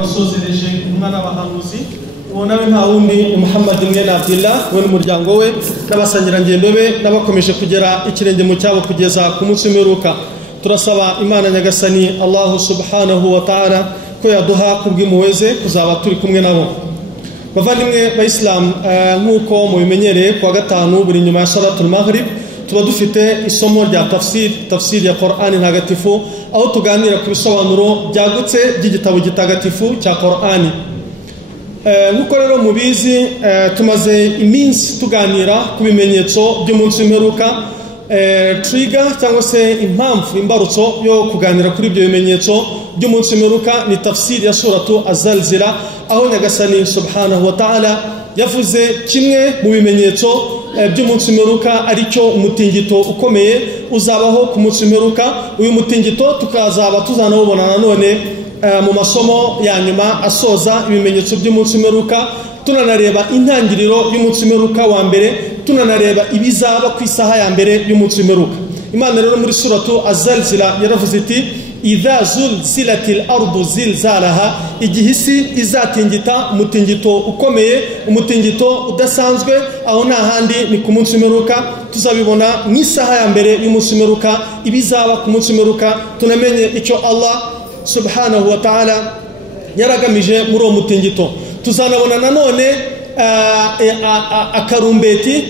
Wasozereje umwana w'abahanuzi uwo nawe nta wundi Muhammad ibn Abdullah we n'umuryango we n'abasangirangendo be n'abakomeje kugera ikirenge mu cyabo kugeza ku munsi w'imperuka. Turasaba Imana Nyagasani Allah subhanahu wa ta'ala ko yaduha kubw'impuhwe kuzaba turi kumwe nabo. Bavandimwe b'Islam, nk'uko mubimenyereye kwa gatanu buri nyuma ya salatul maghrib tuba dufite isomo rya tafsir ya Qur'ani ntagatifu, aho tuganira ku bisobanuro byagutse by'igitabo gitagatifu cya Qur'ani. Nk'uko rero mubizi, tumaze iminsi tuganira ku bimenyetso by'umunsi w'imperuka. Trigger cyangwa se impamvu imbarutso yo kuganira kuri ibyo bimenyetso by'umunsi w'imperuka ni tafsir ya suratu Az-Zalzala, aho Nyagasani subhanahu wa ta'ala yavuze kimwe mu bimenyetso by'umunsi w'imperuka aricyo umutingito ukomeye uzabaho ku munsi w'imperuka. Uyu mutingito tukazaba tuzanawubona nanone mu masomo ya nyuma asoza ibimenyetso by'umunsi w'imperuka, tunanareba intangiriro y'umunsi w'imperuka wa mbere, tunanareba ibizaba ku isaha ya mbere y'umunsi w'imperuka. Imana rero muri suratu Az-Zalzala yaravuze iti idha zulzilatil ardu zilzalaha, igihe isi izatingita umutingito ukomeye, umutingito udasanzwe, aho nta handi ni ku munsi w'imperuka. Tuzabibona mu isaha ya mbere y'umunsi w'imperuka ibizaba ku munsi w'imperuka, tunamenye icyo Allah subhanahu wa ta'ala yaragamije muri uwo mutingito. Tuzanabona nanone akarumbeti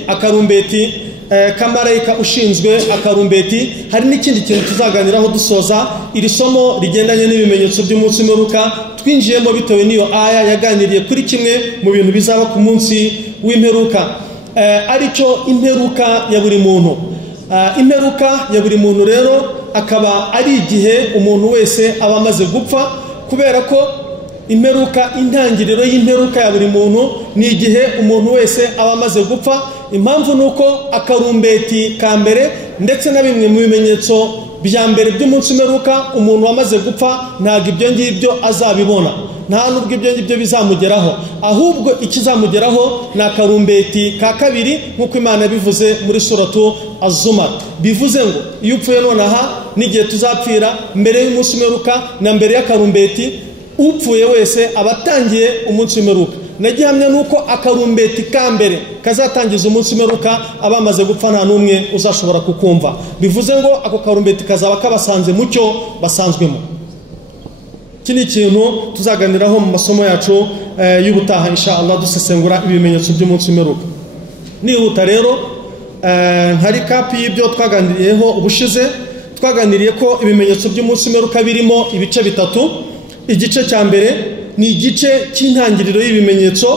kamarayika ushinzwe akarumbeti. Hari n'ikindi kintu tuzaganiraho dusoza iri somo rigendanye n'ibimenyetso by'umunsi w'imperuka, twinjiyemo bitewe n'iyo aya yaganiriye kuri kimwe mu bintu bizaba ku munsi w'imperuka, aricyo imperuka ya buri muntu. Imperuka ya buri muntu rero akaba ari igihe umuntu wese aba amaze gupfa, kubera ko imperuka, intangiriro y'imperuka ya buri muntu ni igihe umuntu wese aba amaze gupfa. Impamvu nuko akarumbeti ka mbere ndetse na bimwe mu bimenyetso bya mbere by'umunsi w'imperuka, umuntu wamaze gupfa ntabwo ibyo ngibyo azabibona, nta nubwo ibyo ngibyo bizamugeraho, ahubwo ikizamugeraho ni akarumbeti ka kabiri, nk'uko Imana bivuze muri suratu Az-Zumar. Bivuze ngo iyo upfuye nonaha n'igihe tuzapfira mbere y'umunsi w'imperuka na mbere y'akarumbeti, upfuye wese abatangiye umunsi w'imperuka. Nagihamya nuko akarumbeti ka mbere kazatangiza umunsi w'imperuka abamaze gupfa nta n'umwe uzashobora kukumva. Bivuze ngo ako karumbeti kazaba kabasanze mu cyo basanzwemo. Iki ni ikintu tuzaganiraho mu masomo yacu y'ubutaha inshallah, dusesengura ibimenyetso by'umunsi w'imperuka. Nihuta rero, hari kapi y'ibyo twaganiriyeho ubushize. Twaganiriye ko ibimenyetso by'umunsi w'imperuka birimo ibice bitatu. Igice cya mbere ni igice cy'intangiriro y'ibimenyetso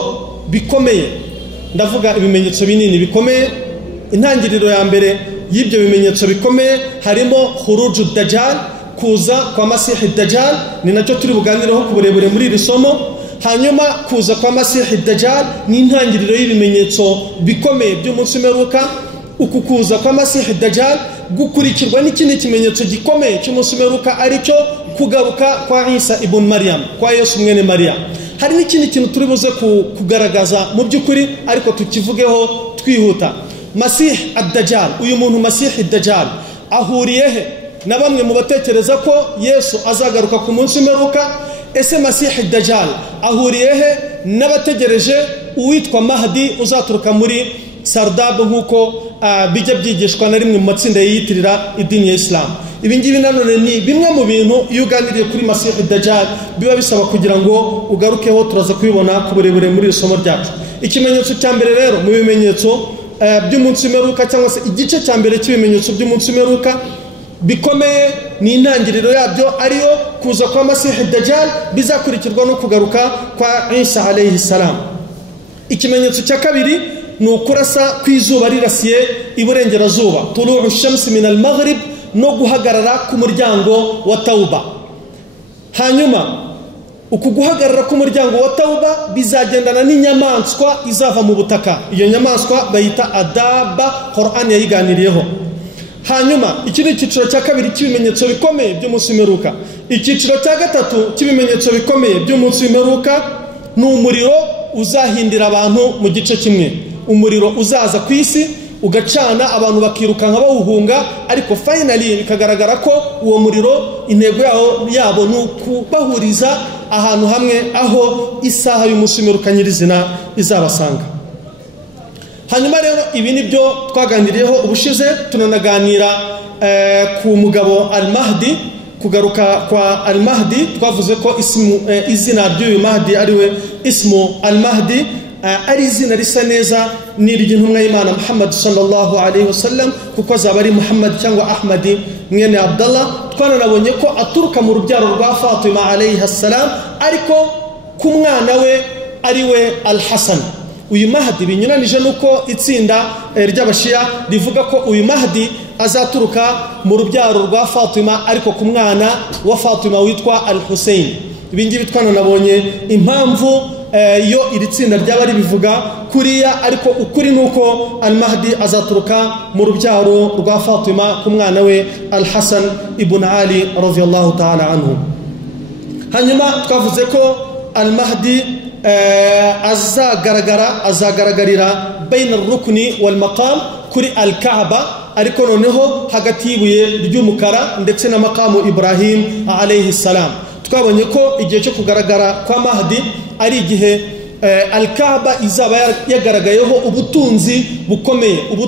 bikomeye, ndavuga ibimenyetso binini bikomeye. Intangiriro ya mbere y'ibyo bimenyetso bikomeye harimo khuruju dajjal, kuza kwa masihi dajjal, ni nacyo turi buganireho ku burebure muri iri somo. Hanyuma kuza kwa masihi dajjal ni intangiriro y'ibimenyetso bikomeye by'umunsi w'imperuka. Uku kuza kwa masihi dajjal gukurikirwa n'ikindi kimenyetso gikomeye cy'umunsi w'imperuka, aricyo kugaruka kwa Isa ibn Maryam, kwa Yesu mwene Maryam. Hari n'ikindi kintu turi buze kugaragaza mu by'ukuri, ariko tukivugeho twihuta. Masih ad-Dajjal, uyu muntu Masih ad-Dajjal ahuriye he na bamwe mu batekereza ko Yesu azagaruka ku munsi w'imperuka? Ese Masih ad-Dajjal ahuriye he n'abategereje uwitwa Mahdi uzaturuka muri Sardab, nk'uko bijya byigishwa na rimwe mu matsinda yiyitirira idini ya Islam? Ibi ngibi nanone ni bimwe mu bintu iyo uganiriye kuri Masih ad-Dajjal biba bisaba kugira ngo ugarukeho. Turaza kubibona ku burebure muri isomo ryacu. Ikimenyetso cya mbere rero mu bimenyetso by'umunsi w'imperuka, cyangwa se igice cya mbere cy'ibimenyetso by'umunsi w'imperuka bikomeye, ni intangiriro yabyo ariyo kuza kwa Masih ad-Dajjal, bizakurikirwa no kugaruka kwa Isa alayhi salam. Ikimenyetso cya kabiri ni ukurasa kw'izuba rirasiye iburengerazuba, tulu'u shamsi min al-maghrib, no guhagarara ku muryango wa Tauba. Hanyuma uku guhagarara ku muryango wa Tauba bizagendana n'inyamaswa izava mu butaka. Iyo nyamaswa bayita adaba, Qur'an yayiganiriyeho. Hanyuma iki ni icyiciro cya kabiri cy'ibimenyetso bikomeye by'umunsi w'imperuka. Icyiciro cya gatatu cy'ibimenyetso bikomeye by'umunsi w'imperuka ni umuriro uzahindira abantu mu gice kimwe. Umuriro uzaza ku isi, ugacana abantu bakirukanka bawuhunga, ariko finally bikagaragara ko uwo muriro intego yabo ni ukubahuriza ahantu hamwe aho isaha y'umunsi w'imperuka nyirizina izabasanga. Hanyuma rero ibi nibyo twaganiriyeho ubushize. Tunanaganira ku mugabo Al-Mahdi, kugaruka kwa Al-Mahdi. Twavuze ko izina ry'uyu Mahdi ariwe ismu Al-Mahdi, ari izina risa neza n'iry'intumwa y'Imana Muhammad sallallahu alaihi wasallam, kuko zaba ari Muhammad cyangwa Ahmadi mwene Abdallah. Twananabonye ko aturuka mu rubyaro rwa Fatima alayha salam, ariko ku mwana we ariwe Al-Hasan. Uyu Mahdi binyuranije nuko itsinda ry'abashia rivuga ko uyu Mahdi azaturuka mu rubyaro rwa Fatima, ariko ku mwana wa Fatima witwa Al-Hussein. Ibingibi twananabonye impamvu yo iri tsinda ryaba ribivuga kuriya, ariko ukuri nuko Al-Mahdi azaturuka mu rubyaro rwa Fatima ku mwana we Al-Hasan ibn Ali radiyallahu ta'ala anhu. Hanyuma twavuze ko Al-Mahdi azagaragarira bayna ar-rukni wal maqam kuri Al-Kaaba, ariko noneho hagati y'ibuye ry'umukara ndetse na maqamu Ibrahim alayhi salam. Twabonye ko igihe cyo kugaragara kwa Mahdi ari igihe Al-Kaaba izaba yagaragayeho ubutunzi bukomeye. Ubwo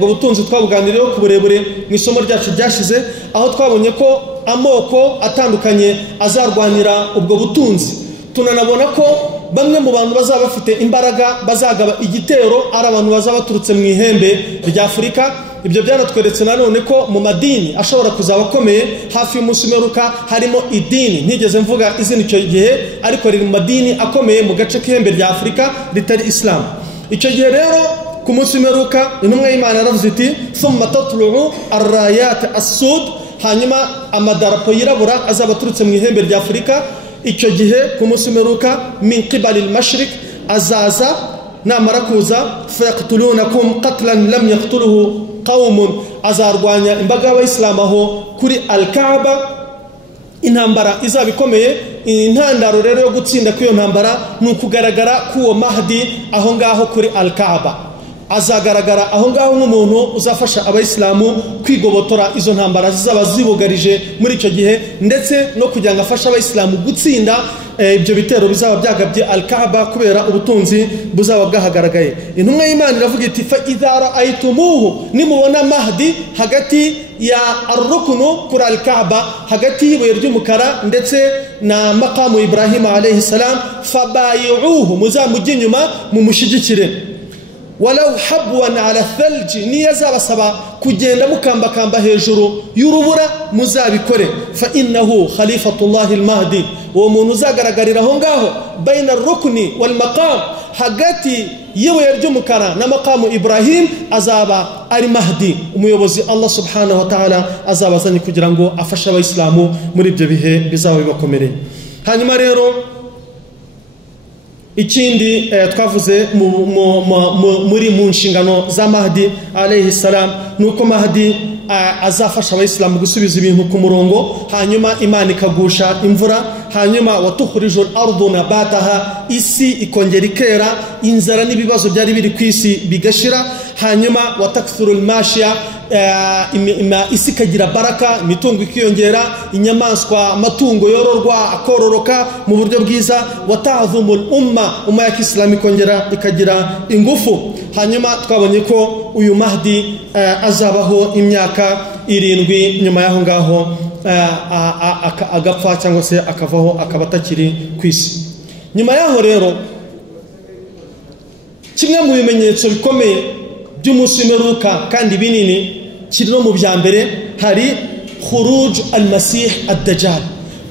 butunzi twabuganiriyeho ku burebure mu isomo ryacu ryashize, aho twabonye ko amoko atandukanye azarwanira ubwo butunzi. Tunanabona ko bamwe mu bantu bazaba bafite imbaraga bazagaba igitero ari abantu bazaba baturutse mu ihembe rya Afurika. Ibyo byanatweretse nanone ko mu madini ashobora kuzaba akomeye hafi y'umunsi w'imperuka harimo idini, ntigeze mvuga izina icyo gihe, ariko riri mu madini akomeye mu gace k'ihembe rya Afurika ritari Islam. Icyo gihe rero ku munsi w'imperuka intumwa y'Imana yaravuze iti thumma tatlu'u ar-rayat as-sud, hanyuma amadarapo yirabura azaba aturutse mu ihembe rya Afurika. Icyo gihe ku munsi w'imperuka min qibali al-mashriq azaza, namara kuza fayaqtulunakum qatlan lam yaqtuluhu qawmun, azarwanya imbaga y'Abayisilamu aho kuri Al-Kaaba. Intambara izaba ikomeye. Intandaro rero yo gutsinda kw'iyo ntambara ni ukugaragara k'uwo Mahdi aho ngaho kuri Al-Kaaba. Azagaragara aho ngaho nk'umuntu uzafasha Abayisilamu kwigobotora izo ntambara zizaba zibugarije muri icyo gihe, ndetse no kugira ngo afashe Abayisilamu gutsinda ibyo bitero bizaba byagabye Al-Kaaba kubera ubutunzi buzaba bwahagaragaye. Intumwa y'Imana iravuga iti fa idha ra'aytumuhu, nimubona Mahdi hagati ya ar-ruknu kuri Al-Kaaba, hagati y'ibuye ry'umukara ndetse na maqamu Ibrahim alayhi salam, fabayi'uhu, muzamujye inyuma mumushyigikire. Walau habwan ala thalji, niyo azabasaba kugenda mukambakamba hejuru y'urubura muzabikore. Fa innahu khalifatullahi al-Mahdi, uwo muntu uzagaragarira aho ngaho bayna ar-rukni wal maqam, hagati y'ibuye ry'umukara na maqamu Ibrahim, azaba ari Mahdi, umuyobozi Allah subhanahu wa ta'ala azabazanye kugira ngo afashe Abayisilamu muri ibyo bihe bizaba bibakomereye. Hanyuma rero ikindi twavuze muri mu nshingano za Mahdi alayhi salam nuko Mahdi azafasha Abayisilamu gusubiza ibintu ku murongo, hanyuma Imana ikagusha imvura, hanyuma watukhrijul ardu nabataha, isi ikongera ikera, inzara n'ibibazo byari biri ku isi bigashira, hanyuma watakthurul mashya, isi ikagira baraka, imitungo ikiyongera, inyamaswa amatungo yororwa akororoka mu buryo bwiza, watazumul umma ya Kisilamu ikongera ikagira ingufu. Hanyuma twabonye ko uyu Mahdi azabaho imyaka 7 nyuma y'aho ngaho agapfa cyangwa se akavaho akaba atakiri ku isi. Nyuma y'aho rero kimwe mu bimenyetso bikomeye by'umunsi w'imperuka kandi binini kiri no mu bya mbere, hari khuruj al-Masih ad-Dajjal,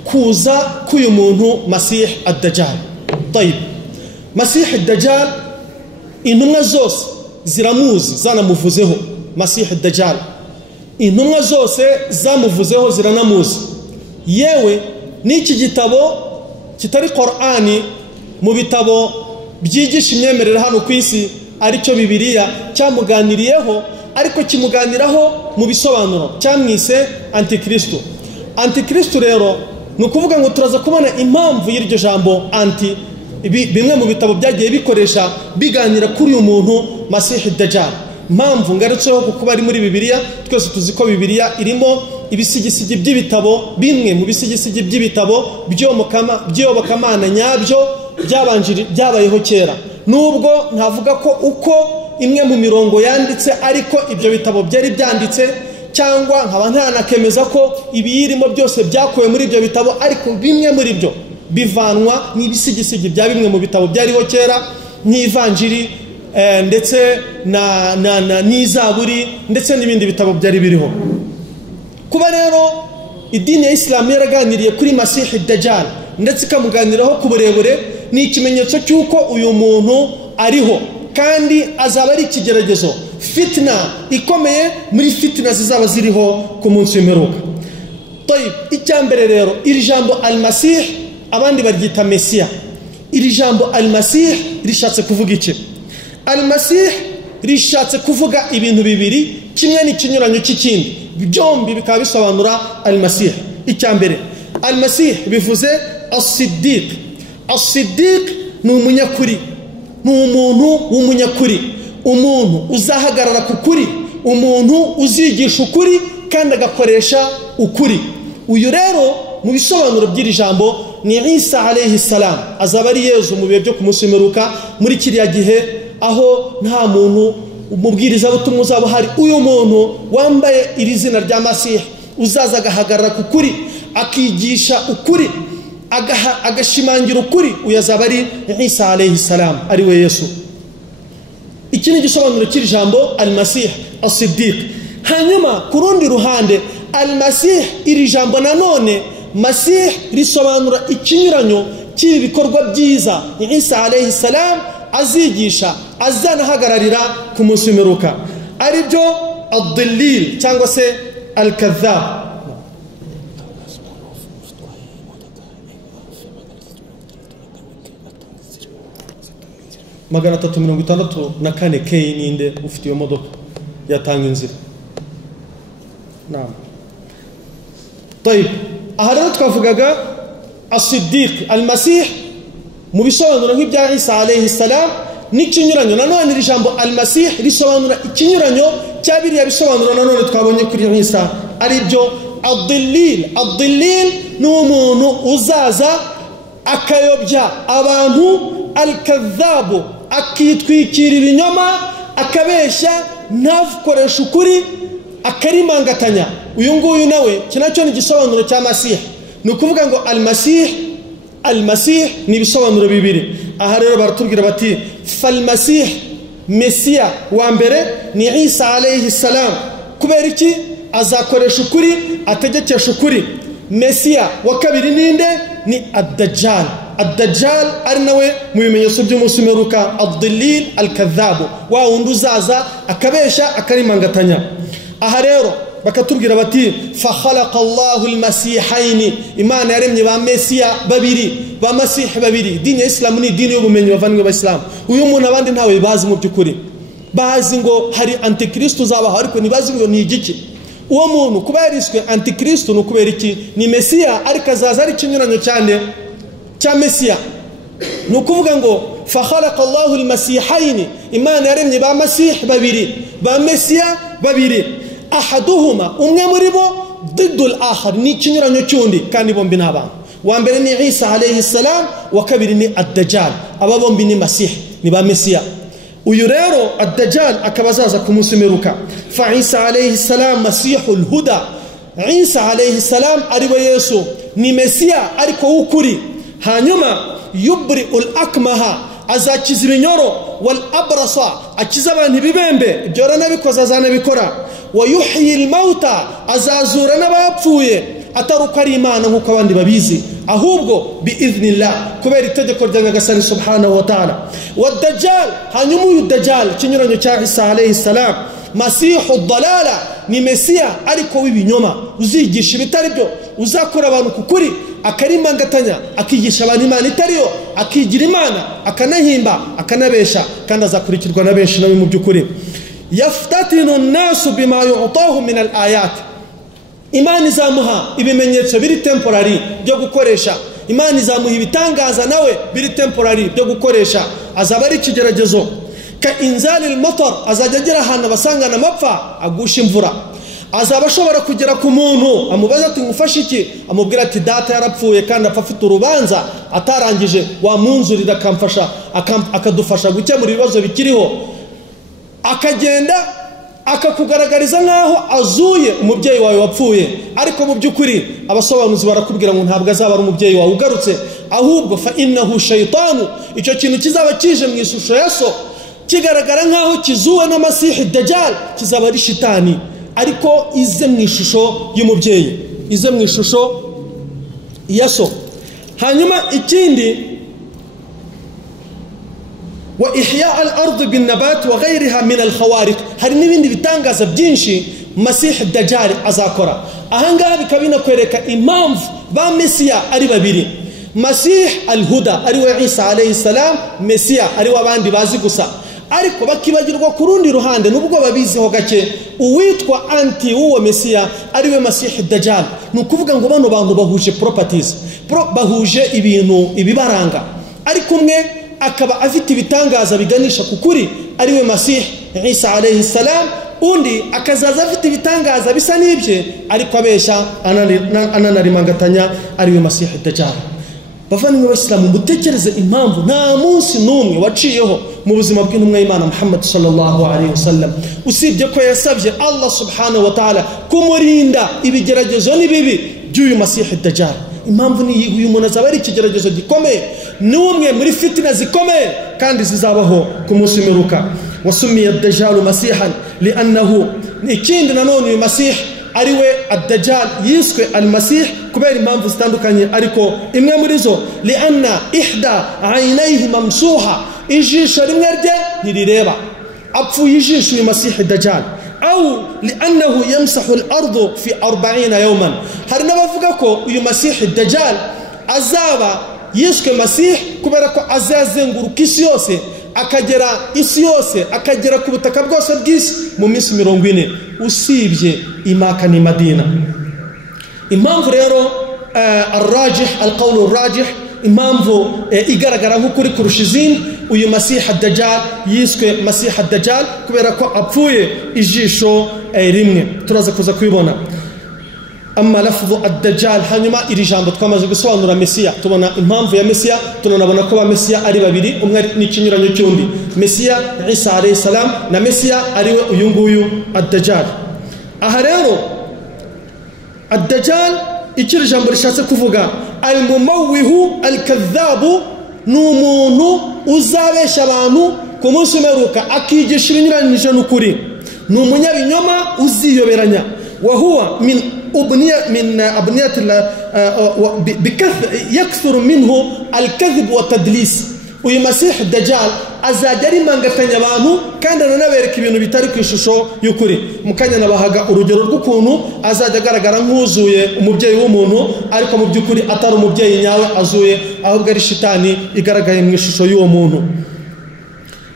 kuza k'uyu muntu Masih ad-Dajjal. Tayib, Masih ad-Dajjal intumwa zose ziramuzi zanamuvuzeho. Masih ad-Dajjal intumwa zose zamuvuzeho ziranamuzi, yewe n'iki gitabo kitari Qur'ani mu bitabo byigisha imyemerere hano ku isi aricyo Bibiliya cyamuganiriyeho, ariko kimuganiraho mu bisobanuro, cyamwise Antikristo. Antikristo rero ni ukuvuga ngo turaza kubona impamvu y'iryo jambo anti. bimwe mu bitabo byagiye bikoresha biganira kuri uyu muntu Masihi Dajjal. Mpamvu ngaretseho kuko bari muri Bibiliya, twese tuzi ko Bibiliya irimo ibisigisigi by'ibitabo, bimwe mu bisigisigi by'ibitabo by'Iyobokamana nyabyo byabayeho kera. Nubwo ntavuga ko uko imwe mu mirongo yanditse ariko ibyo bitabo byari byanditse, cyangwa nkaba ntanakemeza ko ibiyirimo byose byakuwe muri ibyo bitabo, ariko bimwe muri byo bivanwa n'ibisigisigi bya bimwe mu bitabo byariho kera nk'ivanjiri ndetse n'izaburi ndetse n'ibindi bitabo byari biriho. Kuba rero idini ya Islam yaraganiriye kuri Masihi Dajjal ndetse ikamuganiraho ku burebure, ni ikimenyetso cy'uko uyu muntu ariho kandi azaba ari ikigeragezo, fitna ikomeye muri fitna zizaba ziriho ku munsi w'imperuka. Icyambere rero, iri jambo al-Masih abandi baryita Mesiya. Iri jambo al-Masih rishatse kuvuga iki? Al-Masih rishatse kuvuga ibintu bibiri, kimwe n'ikinyuranyo cy'ikindi, byombi bikaba bisobanura al-Masih. Icyambere, al-Masih bivuze as-Siddiq. As-Siddiq ni umunyakuri, ni umuntu w'umunyakuri, umuntu uzahagarara ku kuri, umuntu uzigisha ukuri kandi agakoresha ukuri. Uyu rero mu bisobanuro by'iri jambo ni Isa alayhi salam, azaba ari Yezu mu bihe byo kumusimeruka muri kiriya gihe, aho nta muntu umubwiriza butumwa uzaba hari. Uyu muntu wambaye iri zina rya Masih uzaza agahagarara ku kuri, akigisha ukuri, agashimangira ukuri, uyu azaba ari Isa alayhi salam, ari we Yesu. Iki ni igisobanuro cy'iri jambo al-Masih as-Siddiq. Hanyuma ku rundi ruhande, al-Masih, iri jambo nanone Masih risobanura ikinyuranyo cy'ibi bikorwa byiza Isa alayhi salam azigisha, azanahagararira ku munsi w'imperuka, ari byo ad-Dillil cyangwa se al-Kadhdhab. 364 K ninde ufite iyo modoka yatanga inzira. Naam. Aha rero twavugaga as-Siddiq, al-Masih mu bisobanuro nk'ibya Isa alayhi salam n'ikinyuranyo. Nanone iri jambo al-Masih risobanura ikinyuranyo cya biriya bisobanuro nanone twabonye kuri Isa, ari byo ad-Dillil. Ad-Dillil ni umuntu uzaza akayobya abantu, al-Kadhdhab akitwikira ibinyoma, akabeshya, ntavukoresha ukuri, akarimangatanya. Uyu nguyu nawe kinacyo ni igisobanuro cya Masih. Ni ukuvuga ngo al-Masih ni ibisobanuro bibiri. Aha rero baratubwira bati fal-Masih, Mesiya wa mbere ni Isa alayhi salam. Kubera iki? Azakoresha ukuri, ategekesha ukuri. Mesiya wa kabiri ninde? Ni ad-Dajjal. Ad-Dajjal ari nawe mu bimenyetso by'umunsi w'imperuka, ad-Dillil al-Kadhdhab, wa wundi uzaza akabesha, akarimangatanya. Aha rero bakatubwira bati fa khalaqa Allahu al-Masihayn, Imana yaremye ba Mesiya babiri, ba Masih babiri. Dini ya Islam ni dini y'ubumenyi bavanywe ba Islam. Uyu muntu abandi ntawe bazi mu by'ukuri, bazi ngo hari antikristo uzabaho, ariko ntibazi ngo ni igiki. Uwo muntu kuba yariswe antikristo ni ukubera iki? Ni Mesiya ariko azaza ari ikinyuranyo cyane cya Mesiya. Ni ukuvuga ngo fa khalaqa Allahu al-Masihayn, Imana yaremye ba Masih babiri, ba Mesiya babiri. Ahaduhuma, umwe muri bo, diddul akhar, ni ikinyuranyo cy'undi, kandi bombi ni abantu. Wa mbere ni Isa alayhi salam, wa kabiri ni ad-Dajjal. Aba bombi ni Masih, ni ba Mesiya. Uyu rero ad-Dajjal akaba azaza ku munsi w'imperuka. Fa Isa alayhi salam Masihul Huda, Isa alayhi salam ari we Yesu, ni Mesiya ariko w'ukuri. Hanyuma yubri'ul akmaha, azakiza ibinyoro, wal abrasa, akiza abantu ibibembe, ibyo rero nabikoze azanabikora. Wa yuhyil mauta, azazura n'abapfuye, atari uko ari Imana nk'uko abandi babizi, ahubwo biiznillah, kubera itegeko rya Nyagasani subhanahu wa ta'ala. Wa Dajjal, hanyuma uyu Dajjal ikinyuranyo cya Isa alayhi salam, Masihu dalala, ni Mesiya ariko w'ibinyoma, uzigisha ibitari byo, uzakora abantu kukuri, akarimangatanya, akigisha abantu Imana itariyo, akigira Imana, akanahimba, akanabesha, kandi azakurikirwa na benshi nabi mu by'ukuri. Yaftatinu an-nasu bima yu'tahu min al-ayat, Imana izamuha ibimenyetso biri temporary byo gukoresha, Imana izamuha ibitangaza nawe biri temporary byo gukoresha, azaba ari ikigeragezo. Ka inzali al-matar, azajya agera ahantu basangana amapfa agusha imvura. Azaba ashobora kugera ku muntu amubaza ati ngufashe iki, amubwira ati data yarapfuye kandi apfa afite urubanza atarangije, wamunzurira akamfasha akadufasha gukemura ibibazo bikiriho. Akagenda akakugaragariza nkaho azuye umubyeyi wawe wapfuye, ariko mu by'ukuri abasobanuzi barakubwira ngo ntabwo azaba ari umubyeyi wawe ugarutse, ahubwo fa innahu shaytanu, icyo kintu kizaba kije mu ishusho ya so kigaragara nkaho kizuwe n'Amasihi Dajjal, kizaba ari shitani ariko ize mu ishusho y'umubyeyi, ize mu ishusho ya so. Hanyuma ikindi, wa ihya al-ard bin nabat wa ghayriha min al-khawariq, hari n'ibindi bitangaza byinshi Masihi Dajjal azakora. Ahangaha bikabina kwereka impamvu ba Mesiya ari babiri, Masih al-Huda ari we Isa alayhi salam, Mesiya ari we abandi bazi gusa, ariko bakibagirwa ku rundi ruhande nubwo babiziho gake uwitwa anti uwo Mesiya ari we Masihi Dajjal. Ni ukuvuga ngo bano bantu bahuje properties, bahuje ibintu ibibaranga, ariko umwe akaba afite ibitangaza biganisha ku kuri ari we Masih Isa alayhi salam, undi akazaza afite ibitangaza bisa n'ibye ariko abesha ananarimangatanya ari we Masihi Dajjal. Bavandimwe b'Islamu, mutekereze impamvu nta munsi n'umwe waciyeho mu buzima bw'intumwa y'Imana Muhammad sallallahu alaihi wasallam usibye ko yasabye Allah subhanahu wa ta'ala kumurinda ibigeragezo n'ibibi by'uyu Masihi Dajjal. Impamvu ni uyu muntu azaba ari ikigeragezo gikomeye, n'umwe muri fitina zikomeye kandi zizabaho ku munsi w'imperuka. Wasumiya Dajjal Masihan li'annahu, ikindi nanone uyu Masih ari we ad-Dajjal yiswe al-Masih kubera impamvu zitandukanye, ariko imwe muri zo li'anna ihda aynayhi mamsuha, ijisho rimwe rye ntirireba, apfuye ijisho uyu Masihi Dajjal. Au li'annahu yamsahu al-ardu fi 40 yawman, hari n'abavuga ko uyu Masihi Dajjal azaba yiswe Masih kubera ko azazenguruka isi yose, akagera isi yose, akagera ku butaka bwose bw'isi mu minsi 40 usibye Imaka ni Madina. Impamvu rero al-rajih, al-qawl al-rajih, impamvu igaragara nk'ukuri kurusha izindi, uyu Masih ad-Dajjal yiswe Masih ad-Dajjal kubera ko apfuye ijisho rimwe, turaza kuza kubibona. Amma lafdhu ad-Dajjal, hanyuma iri jambo twamaze gusobanura Mesiya, tubona impamvu ya Mesiya, tunabona ko ba Mesiya ari babiri, umwe ni ikinyuranyo cy'undi, Mesiya Isa alayhi salam na Mesiya ari we uyu nguyu ad-Dajjal. Aha rero ad-Dajjal ikiri jambo rishatse kuvuga al-mumawwihu al-kadhabu, ni umuntu uzabesha abantu ku munsi w'imperuka akigisha ibinyuranyije n'ukuri, ni umunyabinyoma uziyoberanya. Wa huwa min abniyat yakthuru minhu al-kadhib wa tadlis. Uyu Masih Dajjal azajya arimangatanya abantu kandi ananabereka ibintu bitari ku ishusho y'ukuri. Mukanya nabahaga urugero rw'ukuntu azajya agaragara nk'uzuye umubyeyi w'umuntu, ariko mu by'ukuri atari umubyeyi nyawe azuye, ahubwo ari shitani igaragaye mu ishusho y'uwo muntu.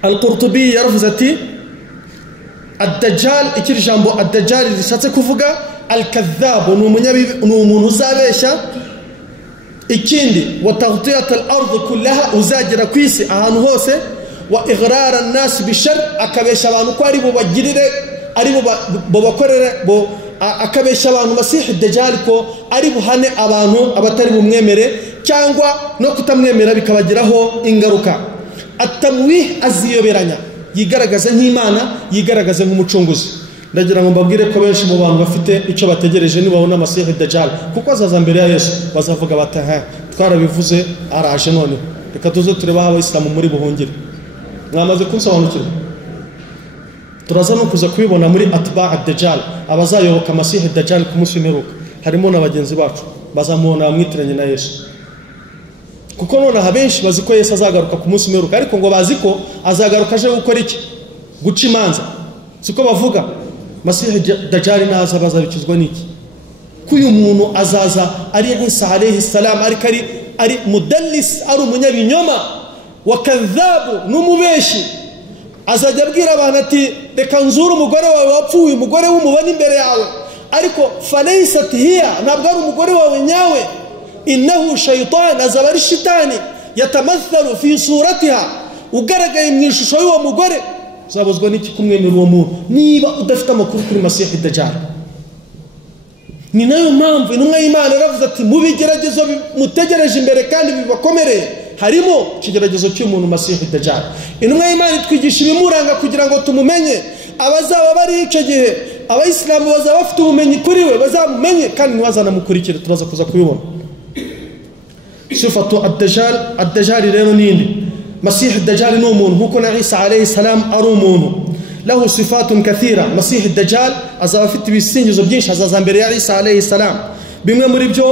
Al-Qurtubi yaravuze ati ad-Dajjal, ikiri jambo ad-Dajjal rishatse kuvuga al-kadhab, ni umuntu uzabeshya. Ikindi, wa taghtiyat al-ard kullaha, uzagera ku isi ahantu hose, wa igrar an-nas bishar, akabesha abantu ko ari bo bagirire, ari bo bakorere, akabesha abantu Masih Dajjal ko ari buhane abantu abatari bumwemere cyangwa no kutamwemera bikabagiraho ingaruka. At-tamwih, aziyoberanya, yigaragaza nk'Imana, yigaragaza nk'umucunguzi. Ndagira ngo mbabwire ko benshi mu bantu bafite icyo bategereje nibabona Masihi Dajjal, kuko azaza mbere ya Yesu bazavuga bati twarabivuze araje, none reka tuze tureba aho Abayisilamu muri buhungire. Mwamaze kunsobanukirwa? Turaza no kuza kubibona muri atba' ad-Dajjal, abazayoboka Masihi Dajjal ku munsi w'imperuka, harimo n'abagenzi bacu bazamubona bamwitiranye na Yesu. Kuko none abenshi bazi ko Yesu azagaruka ku munsi w'imperuka, ariko ngo bazi ko azagaruka aje gukora iki? Guca imanza. Siko bavuga. Masihi Dajjal naza bazabikizwa niki? Kuyu muntu azaza ari Isa alayhi salam, ari mudallis, ari umunyabinyoma wa kadhabu, n'umubeshi. Azajya abwira abantu ati reka nzura umugore wawe wapfuye, umugore w'umubani imbere yawe, ariko falaysat hiya, ntabwo ari umugore wawe nyawe. innahu shaytan, azaba ari shitani yatamathalu fi suratiha, ugaragaye mu ishusho y'uwo mugore. Uzabuzwa n'iki kumwemera uwo muntu niba udafite amakuru kuri Masihi Dajjal? Ni nayo mpamvu intumwa y'Imana yaravuze ati mu bigeragezo mutegereje imbere kandi bibakomereye harimo ikigeragezo cy'umuntu Masihi Dajjal. Intumwa y'Imana itwigisha ibimuranga kugira ngo tumumenye. Abazaba bari icyo gihe abayisilamu bazaba bafite ubumenyi kuri we, bazamumenye kandi ntibazanamukurikire. Turaza kuza kubibona. Sifatu ad-Dajjal rero ninde? Masihi Dajjal ni umuntu nkuko na Isa alayhi salam ari umuntu. Lahu sifatun kathira. Masihi Dajjal azaba afite ibisingizo byinshi, azaza mbere ya Isa alayhi salam. Bimwe muri byo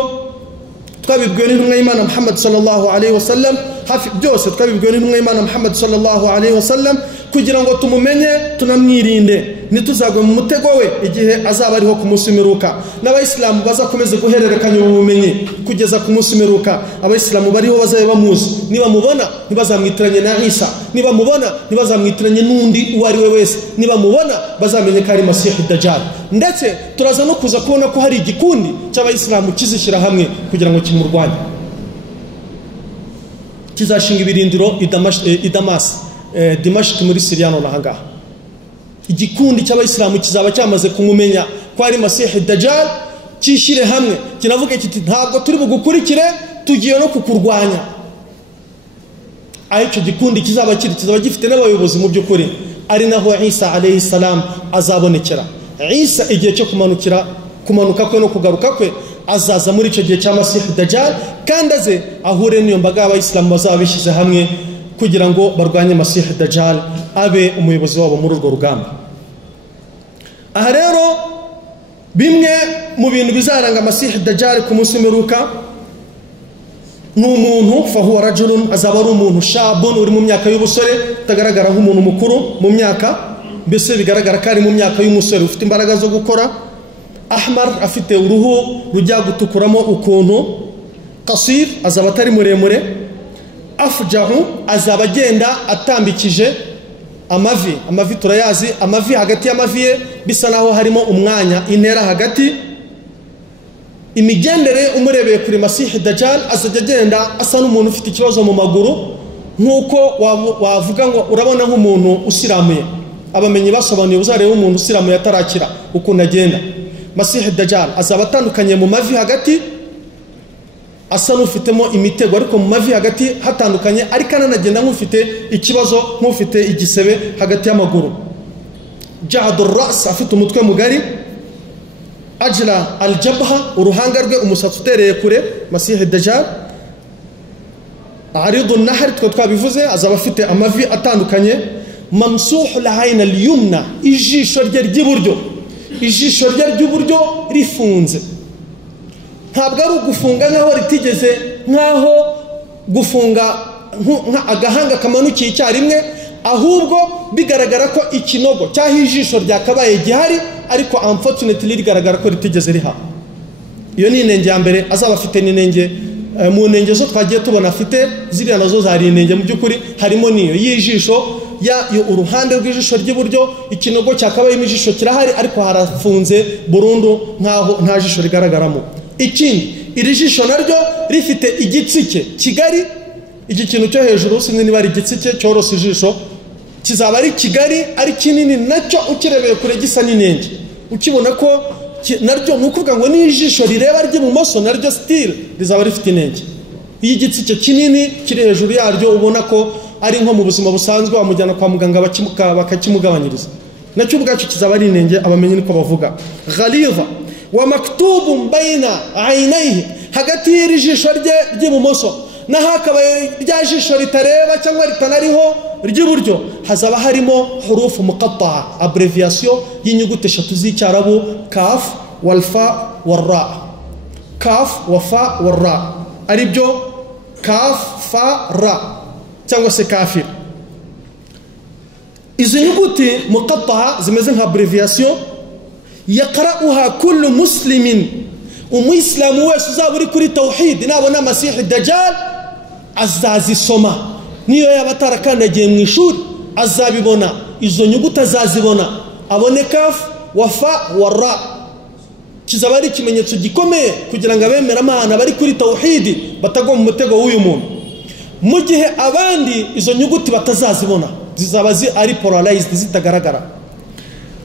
twabibwiwe n'intumwa y'Imana Muhammad sallallahu alayhi wasallam, hafi byose twabibwiwe n'intumwa y'Imana Muhammad sallallahu alayhi wasallam kugira ngo tumumenye tunamwirinde, ntituzagwe mu mutego we igihe azaba ariho ku munsi w'imperuka. N'abayisilamu bazakomeze guhererekanya ubumenyi kugeza ku munsi w'imperuka. Abayisilamu bariho bazabe bamuzi, niba mubona ntibazamwitiranye na Isa, niba mubona ntibazamwitiranye n'undi uwo ari we wese, niba mubona bazamenye ko ari Masihi Dajjal. Ndetse turaza no kuza kubona ko hari igikundi cy'abayisilamu kizishyira hamwe kugira ngo kimurwanye, kizashinga ibirindiro i Damashq muri Syria no nahangaha. Igikundi cy'abayisilamu kizaba cyamaze kumumenya ko ari Masihi Dajjal, cyishyire hamwe kinavuga kiti ntabwo turi bugukurikire, tugiye no kukurwanya. Icyo gikundi kizaba gifite n'abayobozi mu by'ukuri, ari naho Isa alayhi salam azabonekera. Isa igihe cyo kumanuka kwe no kugaruka kwe azaza muri icyo gihe cya Masihi Dajjal, kandi aze ahure n'iyo mbaga y'abayisilamu bazaba bishyize hamwe kugira ngo barwanye Masihi Dajjal, abe umuyobozi wabo muri urwo rugamba. Aha rero bimwe mu bintu bizaranga Masihi Dajjal ku munsi w'imperuka ni umuntu, fahuwa rajulun, azaba ari umuntu shabun, uri mu myaka y'ubusore, utagaragara nk'umuntu mukuru mu myaka, mbese bigaragara ko ari mu myaka y'umusore ufite imbaraga zo gukora. Ahmar, afite uruhu rujya gutukuramo ukuntu. Qasir, azaba atari muremure. Afjahu, azaba agenda atambikije amavi turayazi, amavi hagati y'amavi ye bisa naho harimo umwanya, intera hagati. Imigendere umurebeye kuri Masihi Dajjal azajya agenda asa n'umuntu ufite ikibazo mu maguru, nkuko wavuga ngo urabona nk'umuntu usiramuye. Abamenyi basobanuye uzareba umuntu usiramuye atarakira ukuntu agenda. Masihi Dajjal azaba atandukanye mu mavi hagati, asa n'ufitemo imitego, ariko mu mavi hagati hatandukanye, ariko ananagenda nk'ufite ikibazo, nk'ufite igisebe hagati y'amaguru. Jahadur ras, afite umutwe mugari. Ajla al-jabha, uruhanga rwe umusatsi utereye kure. Masihi Dajjal aridun nahar, twabivuze, azaba afite amavi atandukanye. Mamsuhul ayn al-yumna, ijisho rye ry'iburyo, ijisho rye ry'iburyo rifunze. Ntabwo ari ugufunga nkaho ritigeze, nkaho gufunga agahanga kamanukiye icyarimwe, ahubwo bigaragara ko ikinogo cyaho ijisho ryakabaye gihari, ariko unfortunately rigaragara ko ritigeze riha. Iyo ni inenge ya mbere. Azaba afite n'inenge mu nenge zo twagiye tubona afite, ziriya nazo zari inenge mu by'ukuri, harimo niyo y'ijisho yo uruhande rw'ijisho ry'iburyo, ikinogo cyakabayemo ijisho kirahari ariko harafunze burundu nkaho nta jisho rigaragaramo. Ikindi, iri jisho naryo rifite igitsike kigari, iki kintu cyo hejuru sinzi niba ari igitsike cyorose ijisho, kizaba ari kigari ari kinini, nacyo ukirebeye kure gisa n'inenge. Ukibona ko naryo nukuvuga ngo ni ijisho rireba ry'ibumoso, naryo still rizaba rifite inenge. Iyi gitsike kinini kiri hejuru yaryo ubona ko ari nko mu buzima busanzwe wamujyana kwa muganga bakakimugabanyiriza, nacyo ubwacyo kizaba ari inenge. Abamenyi niko bavuga. Ghaliza wa maktubun bayna aynayhi, hagati y'iri jisho rye ry'ibumoso naho akabaye rya jisho ritareba cyangwa ritanariho ry'iburyo, hazaba harimo hurufu muqatta'a, abbreviation y'inyuguti eshatu z'icyarabu, kaf wal fa wal ra. Kaf wa fa wal ra, ari byo kaf fa ra cyangwa se kafir. Izi nyuguti muqatta'a zimeze nka abbreviation, yaqra'uha kullu muslimin, umuyisilamu wese uzaba uri kuri tawhid nabona Masihi Dajjal azazisoma, niyo yaba atarakandagiye mu ishuri azabibona, izo nyuguti azazibona, abone kaf wa fa wa ra. kizaba ari ikimenyetso gikomeye kugira ngo abemera Imana bari kuri tauhidi batagwa mu mutego w'uyu muntu. Mu gihe abandi izo nyuguti batazazibona, zizaba ari polarized, zitagaragara.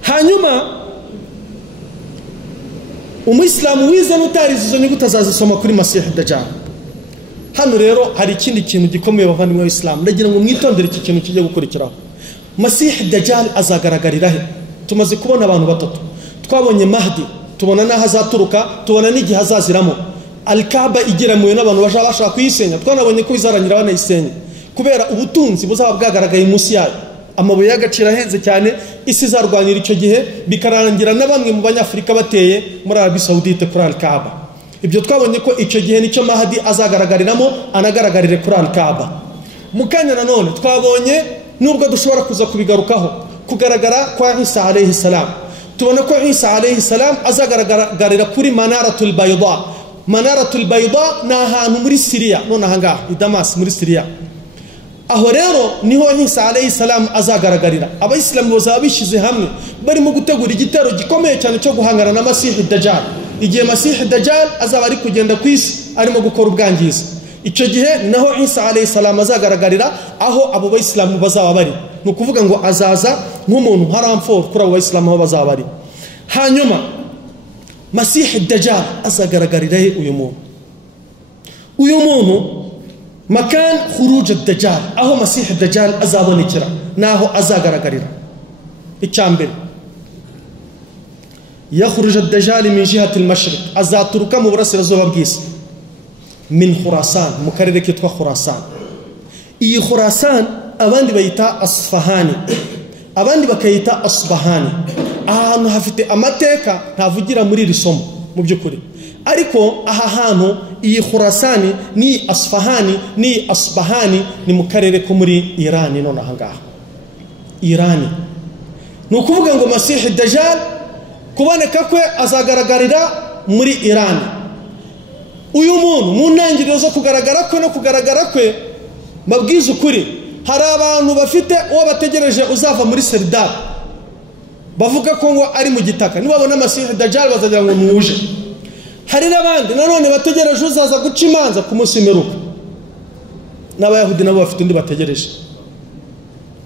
Hanyuma umuyisilamu wize n'utarize izo nyuguti azazisoma kuri Masih Dajjal. Hano rero hari ikindi kintu gikomeye bavandimwe b'Islam, ndagira ngo mwitondere iki kintu kigiye gukurikiraho. Masih Dajjal azagaragarira he? Tumaze kubona abantu batatu. Twabonye Mahdi, tubona naho azaturuka, tubona n'igihe azaziramo. Al-Kaaba igeramuwe n'abantu bashaka kuyisenya, twanabonye ko izarangira banayisenya kubera ubutunzi buzaba bwagaragaye munsi yayo. Amabuye y'agaciro ahenze cyane, isi izarwanira icyo gihe, bikarangira na bamwe mu banyafurika bateye muri Arabie Saoudite kuri Al-Kaaba. Ibyo twabonye ko icyo gihe nicyo Mahdi azagaragariramo, anagaragarire kuri Al-Kaaba. Mu kanya nanone twabonye, nubwo dushobora kuza kubigarukaho, kugaragara kwa Isa alayhi salam. Tubona ko Isa alayhi salam azagaragarira kuri Manaratul Bayda. Manaratul Bayda ni ahantu muri Syria, none ahangaha i Damas muri Syria. Aho rero niho Isa alayhi salam azagaragarira. Abayisilamu bazaba bishyize hamwe barimo gutegura igitero gikomeye cyane cyo guhangana na Masih Dajjal. Igihe Masih Dajjal azaba ari kugenda ku isi arimo gukora ubwangizi, icyo gihe naho Isa alayhi salam azagaragarira aho abo bayisilamu bazaba bari. Ni ukuvuga ngo azaza nk'umuntu haramfo kuri abo bayisilamu aho bazaba bari. Hanyuma Masih Dajjal azagaragarira he uyu muntu? Uyu muntu makan khuruj ad-Dajjal, aho Masih Dajjal azabonekera naho azagaragarira. Icyambere, yakhruj ad-Dajjal min jihati al-mashriq, azaturuka mu burasirazuba bw'isi, min Khurasan, mu karere kitwa Khurasan. Iyi Khurasan abandi bayita Asfahani, abandi bakayita Asbahani. Ahantu hafite amateka ntavugira muri iri somo mu by'ukuri, ariko aha hantu iyi Khurasani ni Asfahani ni Asbahani ni mu karere ko muri Irani. None ahangaha Irani, ni ukuvuga ngo Masih Dajjal kuboneka kwe azagaragarira muri Irani. Uyu muntu mu ntangiriro zo kugaragara kwe no kugaragara kwe, mabwiza ukuri, hari abantu bafite uwo bategereje uzava muri Serdab, bavuga ko ngo ari mu gitaka, nibabona Masih Dajjal bazagira ngo nuje. Hari n'abandi nanone bategereje uzaza guca imanza ku munsi w'imperuka. N'abayahudi nabo bafite undi bategereje.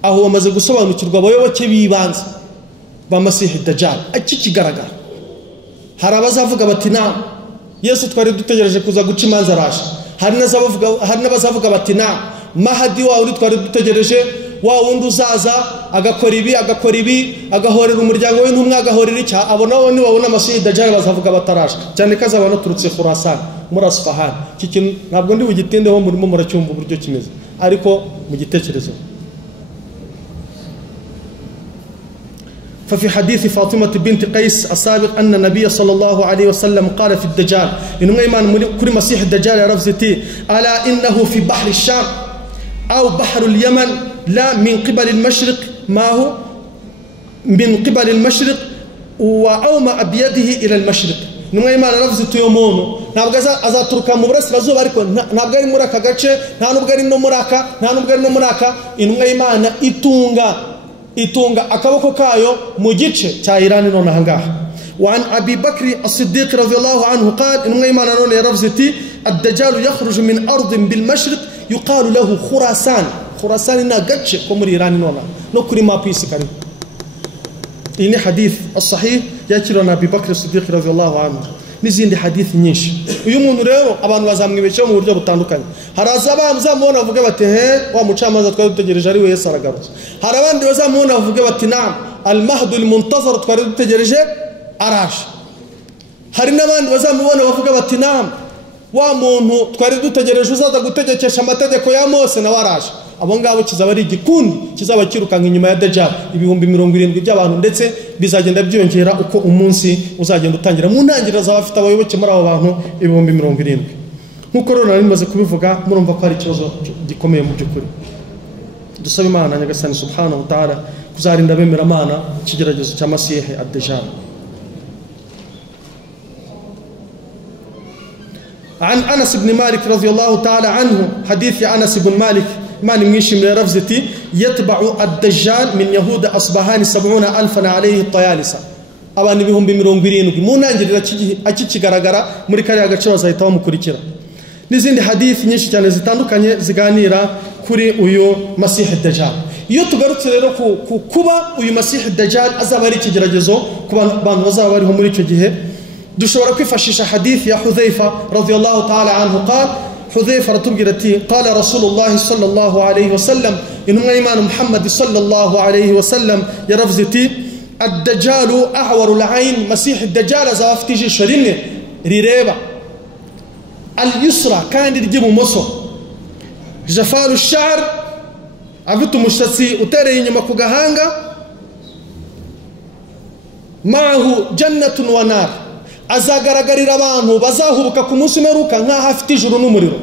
Aho bamaze gusobanukirwa abayoboke b'ibanze ba Masih Dajjal akikigaragara. Hari abazavuga bati na Yesu twari dutegereje kuza guca imanza araje. Hari n'abazavuga bati na Mahdi wa uri twari dutegereje, wa wundi uzaza agakora ibi agahorera umuryango we ntumwe agahorera icya. Abo nabo nibabona Masih Dajjal bazavuga bataraje, cyane kazaba naturutse Khurasan muri Asfahan. Iki kintu ntabwo ndi bugitindeho, murimo muracyumva uburyo kimeze, ariko mu gitekerezo. ففي حديث فاطمة بنت قيس السابق أن النبي صلى الله عليه وسلم قال في الدجال إنه إيمان كل مسيح الدجال رفزتي ألا إنه في بحر الشام أو بحر اليمن لا من قبل المشرق، ما هو من قبل المشرق وأومأ بيده إلى المشرق. إنه إيمان رفزتي يومونه ntabwo azaturuka mu burasirazuba, ariko ntabwo ari muri aka gace, nta nubwo ari no muri aka. Intumwa y'Imana itunga akaboko kayo mu gice cya Irani. None ahangaha وعن أبي بكر الصديق رضي الله عنه قال إنه إيمان نون يرفزتي الدجال يخرج من أرض بالمشرق يقال له خراسان. خراسان إنها قدش كمر إيران نونا نكري ما بيسي كريم. إني حديث الصحيح يأكلنا أبي بكر الصديق رضي الله عنه. n'izindi hadithi nyinshi. Uyu muntu rero abantu bazamwibeshyeho mu buryo butandukanye. Hari bazamubona bavuga bati wa mucamanza twari dutegereje ari we Yesu aragarutse. Hari abandi bazamubona bavuga bati naam al-mahdi al-muntazar twari dutegereje araje. Hari n'abandi bazamubona bavuga bati naam wa muntu twari dutegereje uzaza gutegekesha amategeko ya Mose na waraje. Abo ngabo kizaba ari igikundi kizaba kirukanka inyuma ya Dajjal ibihumbi 70 by'abantu, ndetse bizagenda byongera uko umunsi uzagenda utangira. Mu ntangiriro zaba afite abayoboke muri abo bantu ibihumbi 70. Nkuko rero nari maze kubivuga, murumva ko ari ikibazo gikomeye mu by'ukuri. Dusaba Imana Nyagasani subhanahu wa ta'ala kuzarinda bemera Imana ikigeragezo cya Masih ad-Dajjal. عن أنس بن مالك رضي الله تعالى عنه حديث أنس بن مالك ما نمشي من رفزتي يتبع الدجال من يهود أصبهان 70,000 عليه الطيالسة. abantu 70,000 mu ntangiriro akikigaragara muri kariya gace bazahita bamukurikira. N'izindi hadith nyinshi cyane zitandukanye ziganira kuri uyu Masih ad-Dajjal. Iyo tugarutse rero kuba uyu Masih ad-Dajjal azaba ari ikigeragezo ku bantu bazaba bariho muri icyo gihe, dushobora kwifashisha hadith ya Hudhayfa radiyallahu ta'ala anhu. qala Hudhayfa ratubwira ati qala Rasulullah sallallahu alayhi wa sallam, intumwa y'Imana Muhammad sallallahu alayhi wa sallam yaravuze ati ad-Dajjalu ahwaru al-ayn, Masih ad-Dajjal azaba afite ijisho rimwe rireba, al-yusra kandi ry'ibumoso, jafaru ash-sha'r, afite umushatsi utereye inyuma ku gahanga, ma'ahu jannatun wa nar, azagaragarira abantu bazahubuka ku munsi umeruka nk'aho afite ijuru n'umuriro.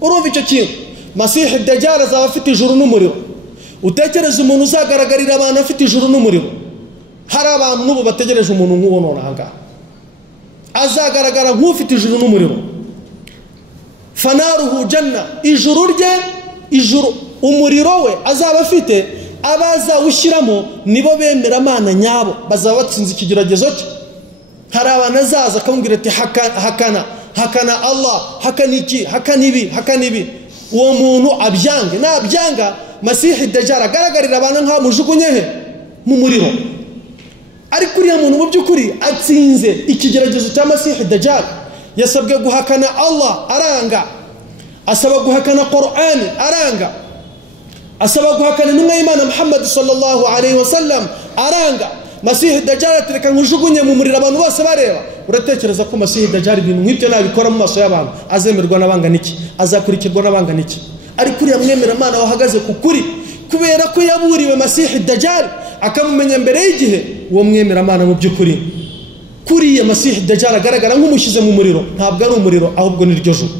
Urumva icyo kintu, Masih ad-Dajjal azaba afite ijuru n'umuriro. Utekereza umuntu uzagaragarira abantu afite ijuru n'umuriro? Hari abantu n'ubu bategereje umuntu nk'uwo none aha ngaha azagaragara nk'ufite ijuru n'umuriro. Fanaruhu janna, ijuru rye, ijuru umuriro we azaba afite, abazawushyiramo nibo bemera Imana nyabo, bazaba batsinze ikigeragezo cye. Hari abantu azaza akamubwira ati hakana Allah, hakana iki, hakana ibi, uwo muntu abyange. Nabyanga, Masih ad-Dajjal agaragarira abantu nk'amujugunye he mu muriro. Ariko uriya muntu mu by'ukuri atsinze ikigeragezo cya Masih ad-Dajjal. Yasabwe guhakana Allah, aranga. Asaba guhakana Qur'an, aranga. Asaba guhakana intumwa y'Imana Muhammad sallallahu alayhi wa sallam, aranga. Masih ad-Dajjal atereka nkujugunye mu muriro abantu bose bareba. Uratekereza ko Masih ad-Dajjal ibintu nk'ibyo nabikora mu maso y'abantu azemerwa n'abangana iki, azakurikirwa n'abangana iki? Ariko uriya mwemera Imana wahagaze ku kuri, kubera ko yaburiwe Masih ad-Dajjal akamumenya mbere y'igihe, uwo mwemera Imana mu by'ukuri kuriya Masih ad-Dajjal agaragara nk'umushyize mu muriro, ntabwo ari umuriro ahubwo ni ryo juru.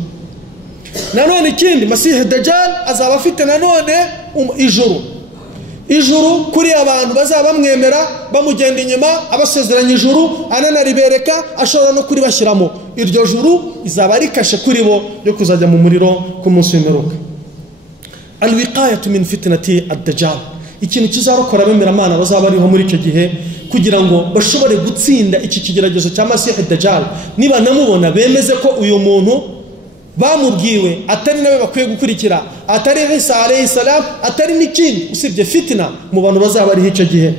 Nanone ikindi, Masih ad-Dajjal azaba afite nanone ijuru kuri abantu bazaba bamwemera bamugenda inyuma, abasezeranya ijuru, ananaribereka, ashobora no kuri bashyiramo. Iryo juru izaba rikashe kuri bo yo kuzajya mu muriro ku munsi w'imperuka. Al-wiqayatu min fitnati ad-Dajjal, ikintu kizarokora abemera Imana bazaba bariho muri icyo gihe kugira ngo bashobore gutsinda iki kigeragezo cya Masih ad-Dajjal. Niba namubona bemeze ko uyu muntu bamubwiwe atari nawe bakwiye gukurikira, atari Isa alayhi salam, atari n'ikindi usibye fitna mu bantu bazaba bariho icyo gihe.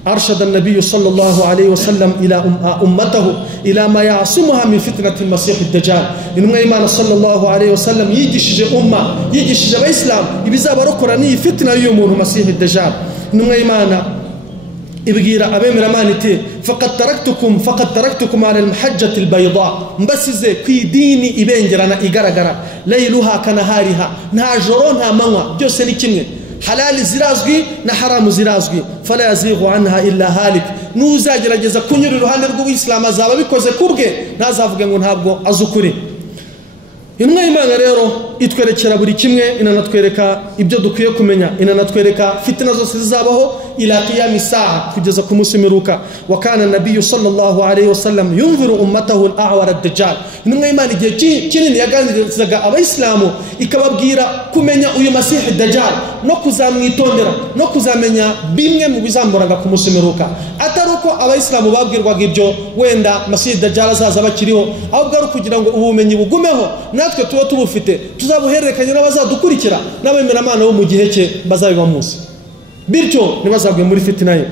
أرشد النبي صلى الله عليه وسلم إلى أمته إلى ما يعصمها من فتنة المسيح الدجال. إنما إيمان صلى الله عليه وسلم يجيش يجيش الإسلام يبزا بركراني فتنة يوم المسيح الدجال. إنما إيمان ibwira abemera Imana iti faqad taraktukum ala al-mahajjati al-bayda, mbasize ku idini ibengerana igaragara, layluha kanahariha, nta joro nta manywa, byose ni kimwe, halali zirazwi na haramu zirazwi, fala yazighu anha illa halik. Nuzagerageza kunyura iruhande rw'Ubuislamu azaba bikoze kubwe, ntazavuge ngo ntabwo azukuri. Intumwa y'Imana rero itwerekera buri kimwe, inanatwereka ibyo dukwiye kumenya, inanatwereka fitna zose zizabaho ila qiyam saa, kugeza ku munsi w'imperuka. Wa kana nabiyyu sallallahu alayhi wa sallam yunziru ummatahu al-a'war ad-dajjal. Intumwa y'Imana igihe kinini yaganirizaga abayisilamu ikababwira kumenya uyu Masih ad-Dajjal no kuzamwitondera no kuzamenya bimwe mu bizamuraga ku munsi w'imperuka. Atari uko abayisilamu babwirwaga ibyo wenda Masih ad-Dajjal azaza bakiriho, ahubwo ari kugira ngo ubumenyi bugumeho, natwe tuba tubufite, tuzabuhererekanya n'abazadukurikira n'abemera Imana bo mu gihe cye bazabiba munsi, bityo ntibazagwe muri fitna ye.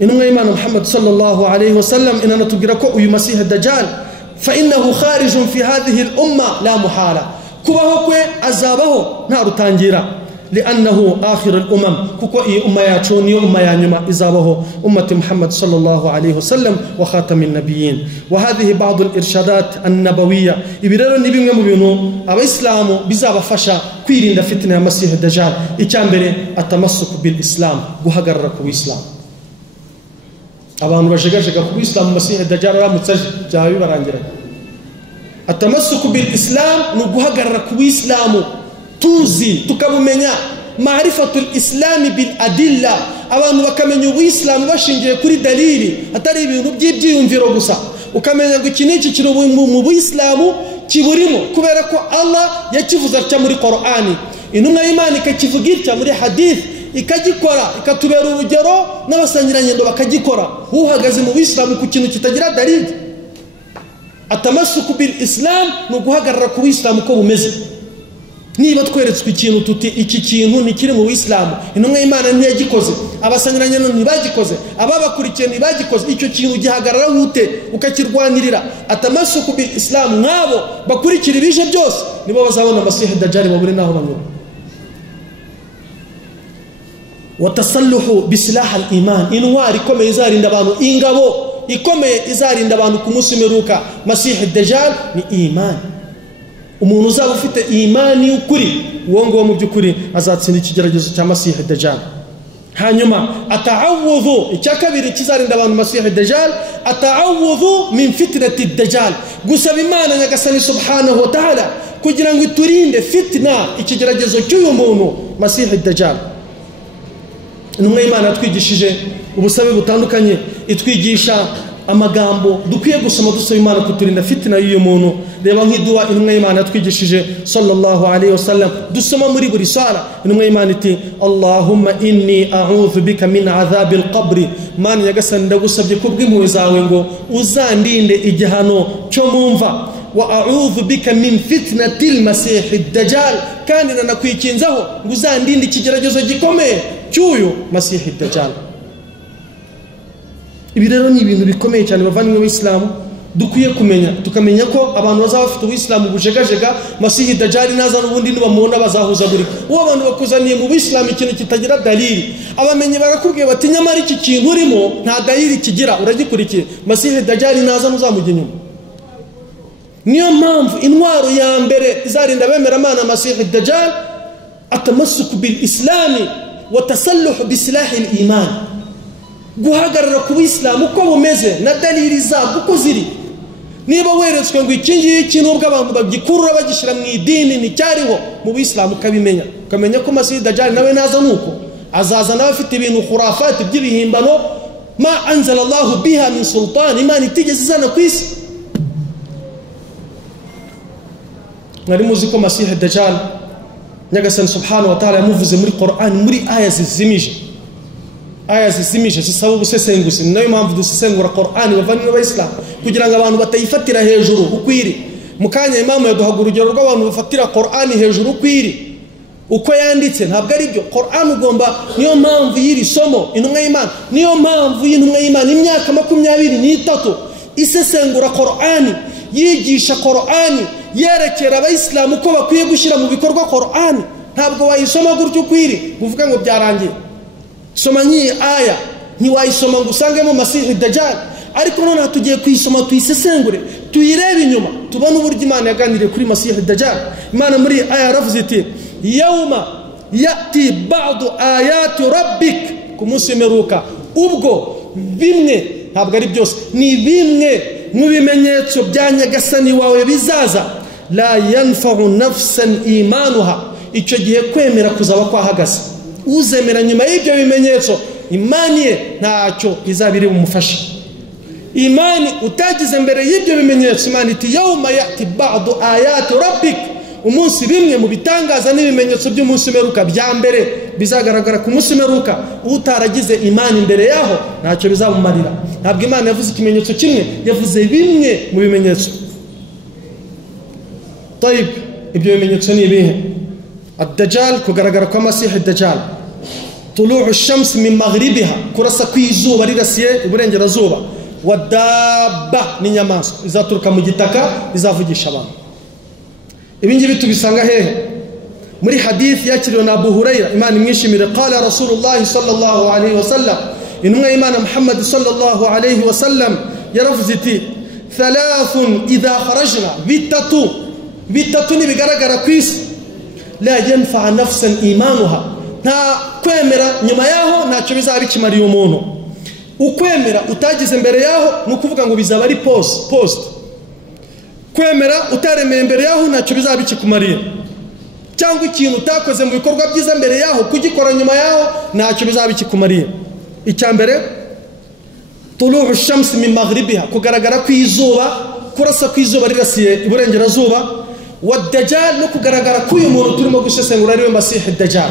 Intumwa y'Imana Muhammad sallallahu alayhi wa sallam inanatubwira ko uyu Masih ad-Dajjal fa innahu kharijun fi hadhihi al-umma la muhala, kubaho kwe azabaho nta rutangira, لأنه آخر الأمم كوكو إي أمة ياتشوني أمة يانيما إزابه أمة محمد صلى الله عليه وسلم وخاتم النبيين. وهذه بعض الإرشادات النبوية إبرار النبي مبينو أبا إسلام بزاب فشا كويرين فتنة مسيح الدجال إتامبري التمسك بالإسلام بوهجر كو إسلام أبا نبشجع كو إسلام مسيح الدجال لا متسج جاوي برانجرة. التمسك بالإسلام نبوهجر كو إسلام tuzi tukabumenya maarifatul islami bil adilla, abantu bakamenya ubuyisilamu bashingiye kuri dalili atari ibintu by'ibyiyumviro gusa, ukamenya ngo iki n'iki kiri mu buyisilamu kiburimo kubera ko Allah yakivuze atya muri Qur'ani, intumwa y'Imana ikakivuga itya muri hadith, ikagikora ikatubera urugero n'abasangirangendo bakagikora uhagaze mu Islam ku kintu kitagira dalili atamasuku bil Islam no guhagarara ku Islam ko bumeze niba tweretswe ikintu tuti iki kintu ni kiri mu Islam intumwa y'Imana ntiyagikoze abasangirangendo ntibagikoze ababakurikiye ntibagikoze icyo kintu gihagarara hute ukakirwanirira atamasuku bil Islam nkabo bakurikira ibije byose nibo bazabona Masihi Dajjal babure naho banyura watasalluhu bisilah al-iman intwari ikomeye izarinda abantu ingabo ikomeye izarinda abantu ku munsi w'imperuka Masihi Dajjal ni iman umuntu uzaba ufite imani y'ukuri uwo ngo mu by'ukuri azatsinda ikigeragezo cya Masihi Dajjal hanyuma ata'awudhu icyakabiri kizarinda abantu Masihi Dajjal ata'awudhu min fitnati Dajjal gusaba Imana nyagasani subhanahu wa ta'ala kugira ngo iturinde fitna ikigeragezo cy'uyu muntu Masihi Dajjal intumwa y'Imana yatwigishije ubusabe butandukanye itwigisha amagambo dukwiye gusoma dusaba Imana kuturinda fitna y'uyu muntu reba nk'iduwa intumwa y'Imana yatwigishije sallallahu alayhi wasallam dusoma muri buri sala intumwa y'Imana iti Allahumma inni a'udhu bika min adhabil qabri Mana nyagasani ndagusabye kubw'impuhwe zawe ngo uzandinde igihano cyo mumva wa a'udhu bika min fitnatil Masih Dajjal kandi nanakwikinzaho ngo uzandinde ikigeragezo gikomeye cy'uyu Masih Dajjal ibi rero ni ibintu bikomeye cyane bavanywe b'Islam dukwiye kumenya tukamenya ko abantu bazaba bafite ubuyisilamu bujegajega Masihi Dajjal naza n'ubundi nibamubona bazahuzagurika uwo abantu bakuzaniye mu buyisilamu ikintu kitagira dalili abamenye barakubwiye bati nyamara iki kintu urimo nta dalili kigira uragikurikiye Masihi Dajjal naza n'uzamujya inyuma niyo mpamvu intwaro ya mbere izarinda bemera Imana Masihi Dajjal atamassuku bil islami wa tasalluhu bisilahi al iman guhagarara ku buyisilamu uko bumeze na dalili zabwo uko ziri niba weretswe ngo iki ngiki nubwo abantu bagikurura bagishyira mu idini ni cyariho mu buyisilamu ukabimenya ukamenya ko Masihi Dajjal nawe naza nuko azaza nawe afite ibintu khurafati by'ibihimbano ma anzala Allahu biha min sultan Imana itigeze izana ku isi mwari muzi ko Masihi Dajjal nyagasani subhanahu wa ta'ala yamuvuze muri Qur'an muri aya zizimije zisaba ubusesenguzi nayo mpamvu dusesengura Qur'an bavanywe b'Islam kugira ngo abantu batayifatira hejuru ukwiri mukanya imamu yaduhaga urugero rw'abantu bafatira Qur'an hejuru ukwiri uko yanditse ntabwo ari byo Qur'an ugomba niyo mpamvu yiri somo intumwa y'Imana niyo mpamvu y'intumwa y'Imana imyaka 23 isesengura Qur'an yigisha Qur'an yerekera abayisilamu ko bakwiye gushyira mu bikorwa Qur'an ntabwo wayisoma gutyo ukwiri uvuga ngo byarangiye soma nyi aya ntiwayisoma ngo usangemo Masihi Dajjal ariko none tugiye kuyisoma tuyisesengure tuyirebe inyuma tubone uburyo Imana yaganiriye kuri Masihi Dajjal Imana muri aya yaravuze iti yawma yati ba'du ayati rabbik ku munsi w'imperuka ubwo bimwe ntabwo ari byose ni bimwe mu bimenyetso bya nyagasani wawe bizaza la yanfa'u nafsan imanuha icyo gihe kwemera kuzaba kwahagaze uzemera nyuma y'ibyo bimenyetso imani ye ntacyo izabiri bumufasha imani utagize mbere y'ibyo bimenyetso Imana iti yawma yati ba'du ayati rabbik umunsi bimwe mu bitangaza n'ibimenyetso by'umunsi w'imperuka bya mbere bizagaragara ku munsi w'imperuka utaragize imani imbere yaho ntacyo bizamumarira ntabwo Imana yavuze ikimenyetso kimwe yavuze bimwe mu bimenyetso طيب ibyo bimenyetso ni ibihe ad-Dajjal kugaragara kwa Masihi Dajjal طلوع الشمس من مغربها kurasa kwizuba rirasiye iburengerazuba wadabba ni nyamaswa izaturuka mu gitaka izavugisha abantu ibingibi tubisanga hehe muri hadith yakiriwe na Abu Huraira Imana imwishimire qala Rasulullah sallallahu alayhi wasallam intumwa y'Imana Muhammad sallallahu alayhi wasallam yaravuze iti thalathun idha kharajna bitatu ni bigaragara ku isi la yanfa nafsan imanuha nta kwemera nyuma yaho ntacyo bizaba bikimariye umuntu ukwemera utagize mbere yaho nukuvuga ngo bizaba ari post kwemera utaremeye mbere yaho ntacyo bizaba bikikumariye cyangwa ikintu utakoze mu bikorwa byiza mbere yaho kugikora nyuma yaho ntacyo bizaba bikikumariye icyambere tuluhu shamsi min maghribiha kugaragara kwizuba kurasa kwizuba rirasiye iburengerazuba wa Dajjal no kugaragara k'uyu muntu turimo gusesengura ariwe Masihi Dajjal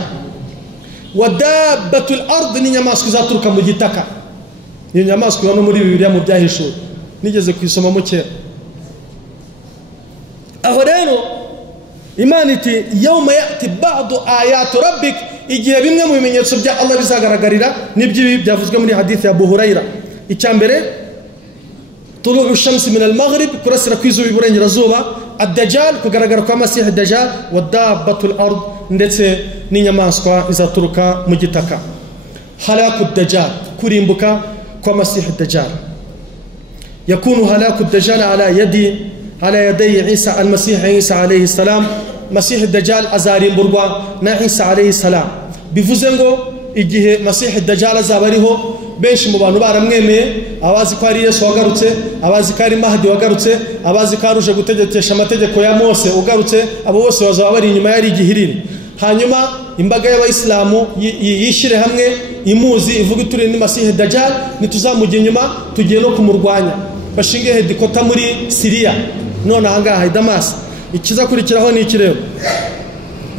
wadabbatul ard n'inyamaswa izaturuka mu gitaka. Iyo nyamaswa ibona muri Bibiliya mu Byahishuwe nigeze kwisoma mu kera. Aho rero Imana iti yawma ya'ti ba'du ayati rabbik, igihe bimwe mu bimenyetso bya Allah bizagaragarira nibyo byavuzwe muri hadith ya Abu Huraira. Icyambere tulu'u shamsi min al-maghrib, kurasira kwizuba iburengerazuba, ad-dajjal, kugaragara kwa Masih ad-dajjal, wadabbatul ard, ndetse n'inyamaswa izaturuka mu gitaka. Halaku ad-dajjal, kurimbuka kwa Masih ad-dajjal. Yakunu halaku ad-dajjal ala yaday Isa al-Masih Isa alayhi salam. Masih ad-dajjal azarimburwa na Isa alayhi salam. Bivuze ngo igihe Masih ad-dajjal azaba ariho, benshi mu bantu baramwemeye, abazi ko ari Yesu wagarutse, abazi ko ari Mahdi wagarutse, abazi ko aruje gutegekesha amategeko ya Mose ugarutse, abo bose bazaba bari inyuma yari igihiriri. Hanyuma imbaga y'abayisilamu yishire hamwe imuzi ivuga turi ni Masih ad-dajjal, nituzamujya inyuma tugiye no kumurwanya, bashinge hedikota muri Syria none ahangaha i Damas. Ikizakurikiraho ni ikirero,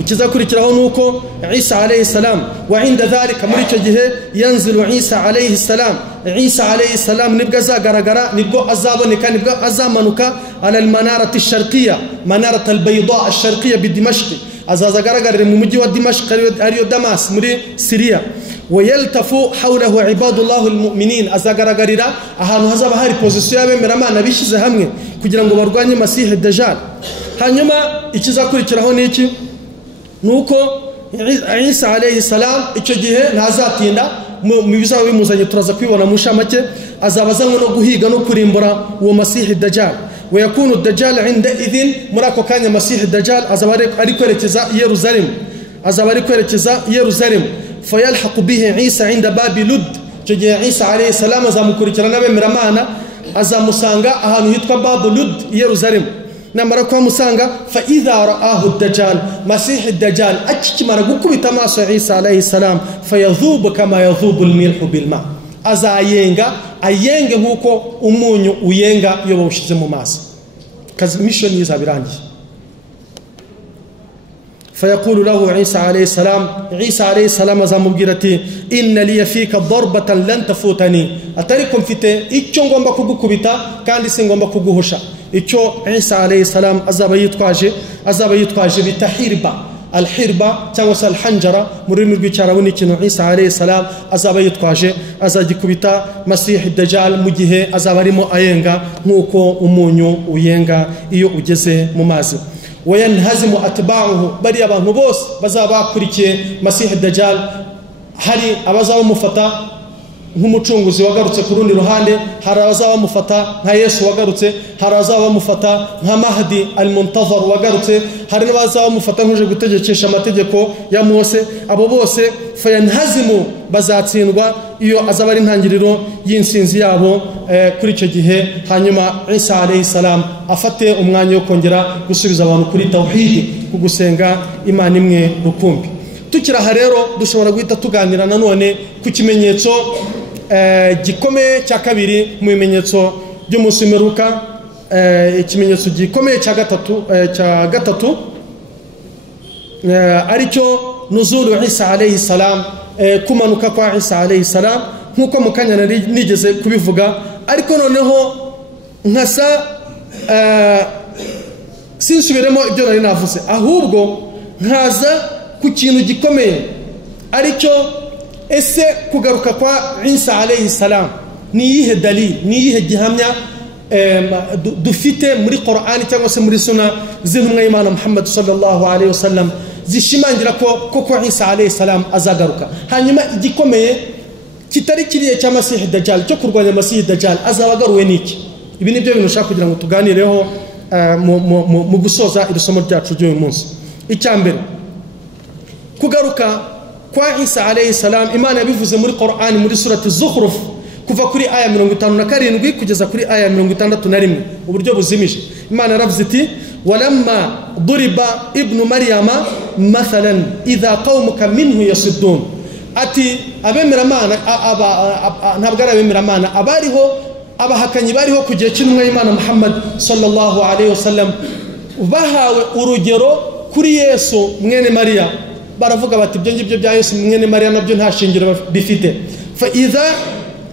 ikizakurikiraho nuko Isa alayhi salam, wa inda dhalika, muri icyo gihe yanzilu Isa alayhi salam. Isa alayhi salam nibwo azagaragara, nibwo azaboneka, nibwo azamanuka ala al-manarati ash-sharqiyya, manarati al-bayda ash-sharqiyya bi Dimashq, azazagaragarira mu mujyi wa Dimashq ariyo Damas muri Syria. Wayaltafu hawlahu ibadullah al-mu'minin, azagaragarira ahantu hazaba hari position y'abemeramana bishize hamwe kugira ngo barwanye Masih ad-dajjal. Hanyuma ikizakurikiraho ni iki? Nuko Isa alayhi salam icyo gihe ntazatinda mu bizaba bimuzanye, turaza kwibona mu shamake, azabazanywe no guhiga no kurimbura uwo Masih ad-dajjal. Wayakunu ad-dajjal inda idhin, muri ako kanya Masih ad-dajjal azaba ari kwerekeza Yerusalemu, azaba ari kwerekeza Yerusalemu. Fayalhaqu bihi Isa inda babi Lud, icyo gihe Isa alayhi salam azamukurikirana n'abemeramana, azamusanga ahantu hitwa babu Lud Yerusalemu. Namara kwa musanga, fa idha ra'ahu ad-dajjal, Masih ad-dajjal akikimara gukubita amaso ya Isa alayhi salam, fayadhubu kama yadhubu al-milhu bil-ma, azayenga ayenge nkuko umunyu uyenga iyo bawushize mu mazi. Kazi mission yizabirangiye. فيقول له عيسى عليه السلام، عيسى عليه السلام azamubwirati inna li fika darbatan lan tafutani, atarikum mfite icyo ngomba kugukubita kandi singomba kuguhusha. Icyo Isa alayhi salam azaba yitwaje bita hirba, al-hirba cyangwa se al-hanjara mu rurimi rw'icyarabu, ni ikintu Isa alayhi salam azaba yitwaje, azagikubita Masih ad-dajjal mu gihe azaba arimo ayenga nkuko umunyu uyenga iyo ugeze mu mazi. Wayanhazimu atba'uhu, bari abantu bose bazaba bakurikiye Masih ad-dajjal, hari abazaba mufata nk'umucunguzi wagarutse ku rundi ruhande, hari abazaba mufata nka Yesu wagarutse, hari abazaba mufata nka Mahdi al-Muntazar wagarutse, hari n'abazaba mufata nk'uje gutegekesha amategeko ya Mose. Abo bose fayanhazimu, bazatsindwa iyo azaba ari intangiriro y'insinzi yabo kuri icyo gihe. Hanyuma Isa alayhi salam afate umwanya wo kongera gusubiza abantu kuri tawhid, ku gusenga Imana imwe rukumbi. Tukiraha rero dushobora guhita tuganira nanone ku kimenyetso gikomeye cya kabiri mu bimenyetso by'umunsi w'imperuka, ikimenyetso gikomeye cya gatatu aricyo nuzulu Isa alayhi salam, kumanuka kwa Isa alayhi salam, nkuko mu kanya nigeze kubivuga. Ariko noneho nkasa sinsubiremo ibyo nari navuze, ahubwo nkaza ku kintu gikomeye, aricyo ese kugaruka kwa Isa alayhi salam ni iyihe dalili, ni iyihe gihamya dufite muri Qur'an cyangwa se muri sunna z'intumwa y'Imana Muhammad sallallahu alayhi wasallam zishimangira ko koko Isa alayhi salam azagaruka. Hanyuma igikomeye kitari kiriye cya Masih ad-dajjal, cyo kurwanya Masih ad-dajjal, azabagaruwe niki? Ibi nibyo bintu ushaka kugira ngo tuganireho mu gusoza isomo ryacu ry'uyu munsi. Icyambere, kugaruka kwa Isa alayhi salam, Imana yabivuze muri Qur'an muri surati Zukhruf kuva kuri aya 57 kugeza kuri aya 61 uburyo buzimije. Imana yaravuze iti walamma duriba ibnu maryama mathalan idha qaumuka minhu yasuddun, ati abemeramana ntabwo ari abemeramana, abariho abahakanyi bariho ku gihe cy'intumwa y'Imana Muhammad sallallahu alayhi wasallam, bahawe urugero kuri Yesu mwene Mariya, baravuga bati ibyo ngibyo bya Yesu mwene Mariya nabyo nta shingiro bifite.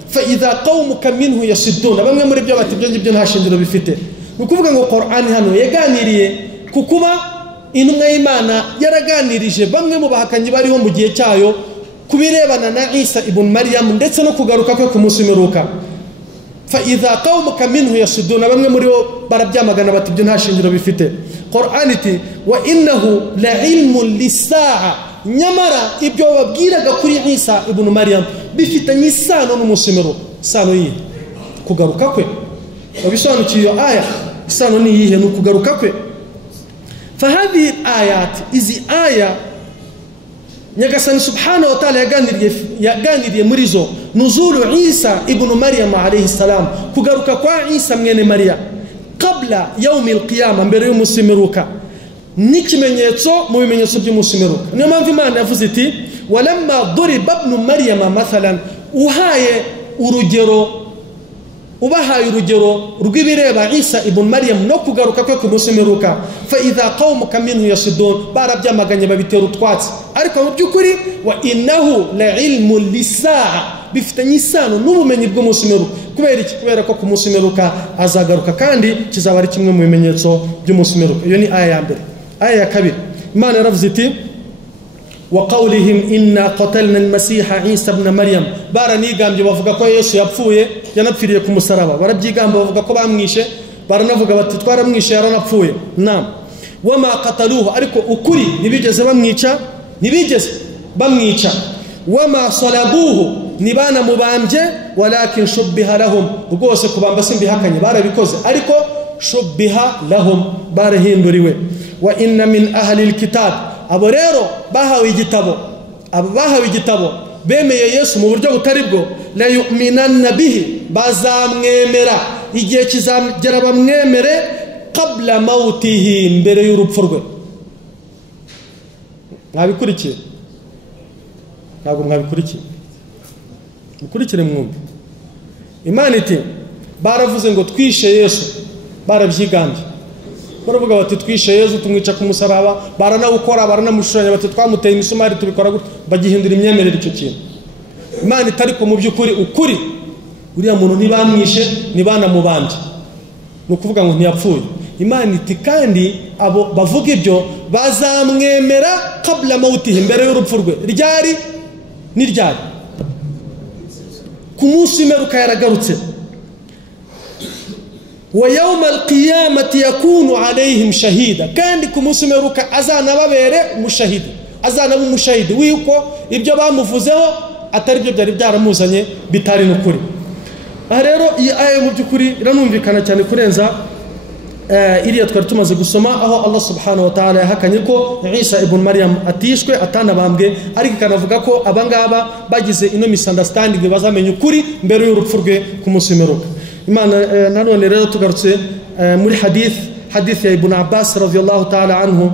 fa idha qaumuka minhu yasidduna, bamwe muri byo bati ibyo ngibyo nta shingiro bifite. Nukuvuga ngo Qur'an hano yaganiriye kukuba intumwa y'Imana yaraganirije bamwe mu bahakanyi bariho mu gihe cyayo kubirebana na Isa ibn Maryam ndetse no kugaruka kwe ku munsi w'imperuka. Fa idha qaumuka minhu yasidduna, bamwe muri bo barabyamagana bati ibyo nta shingiro bifite. Qur'an iti wa innahu la ilmun lisaa, nyamara ibyo babwiraga kuri Isa ibn Maryam bifitanye isano n'umunsi w'imperuka. Isano yihe? Kugaruka kwe. Wabisobanukiye iyo aya, isano ni yihe? Nukugaruka kwe. Fahadhi ayat, izi aya Nyagasani subhanahu wa ta'ala yaganiriye muri zo nuzulu Isa ibn Maryam alayhi salam, kugaruka kwa Isa mwene Maria qabla yawm al-qiyamah, mbere y'umunsi w'imperuka, n'ikimenyetso mu bimenyetso by'umunsi w'imperuka. Niyo mpamvu Imana yavuze iti walamma duriba ibn Maryam mathalan, ubahaye urugero rw'ibireba Isa ibn Maryam no kugaruka kwe ku munsi w'imperuka. Fa idha qaumuka minhu yasiddun, barabyamaganye babitera utwatsi, ariko mu by'ukuri wa innahu la ilmun lisaa, bifitanye isano n'ubumenyi bw'umunsi w'imperuka. Kubera iki? Kubera ko ku munsi w'imperuka azagaruka kandi kizaba ari kimwe mu bimenyetso by'umunsi w'imperuka. Iyo ni aya ya mbere. Aya ya kabiri, Imana yaravuze iti wa qawlihim inna qatalna al-masiha Isa ibn Maryam, baranigambye bavuga ko Yesu yapfuye, yanapfiriye ku musaraba. Barabyigamba bavuga ko bamwishe, baranavuga bati twaramwishe yaranapfuye. Naam, wama qataluhu, ariko ukuri ntibigeze bamwica. Wama salabuhu, nibana mubambye, walakin shubbiha lahum, rwose kubamba simbihakanye, barabikoze ariko shubbiha lahum, barahinduriwe. Wa inna min ahli al-kitab, abo rero bahawe igitabo bemeye Yesu mu buryo butari bwo, la yu'minanna bihi, bazamwemera igihe kizagera bamwemere qabla mautihi, mbere y'urupfu rwe. Mwabikurikiye? Ntabwo mwabikurikiye? Mukurikire mwumve. Imana iti baravuze ngo twishe Yesu, barabyigambye, baravuga bati twishe Yesu tumwica ku musaraba, baranawukora baranamushushanya bati twamuteye imisumari tubikora gute, bagihindura imyemerere icyo kintu. Imana itariko mu by'ukuri ukuri uriya muntu ntibamwishe ntibanamubambye, ni ukuvuga ngo ntiyapfuye. Imana iti kandi abo bavuga ibyo bazamwemera qabla mautihi, mbere y'urupfu rwe. Ryari? Ni ryari? Ku munsi w'imperuka yaragarutse. Wa yawma al-qiyamati yakunu alayhim shahida, kandi ku munsi w'imperuka azanababere umushahidi, azanaba umushahidi w'uko ibyo bamuvuzeho atari byo byari byaramuzanye, bitari n'ukuri. Aha rero iyi aya mu by'ukuri iranumvikana cyane kurenza iriya twari tumaze gusoma, aho Allah subhanahu wa ta'ala yahakanye ko Isa ibn Maryam atishwe atanabambwe, ariko ikanavuga ko abangaba bagize ino misunderstanding, bazamenye ukuri mbere y'urupfu rwe ku munsi w'imperuka. Imana nanone rero tugarutse muri hadith ya Ibn Abbas radiyallahu ta'ala anhu,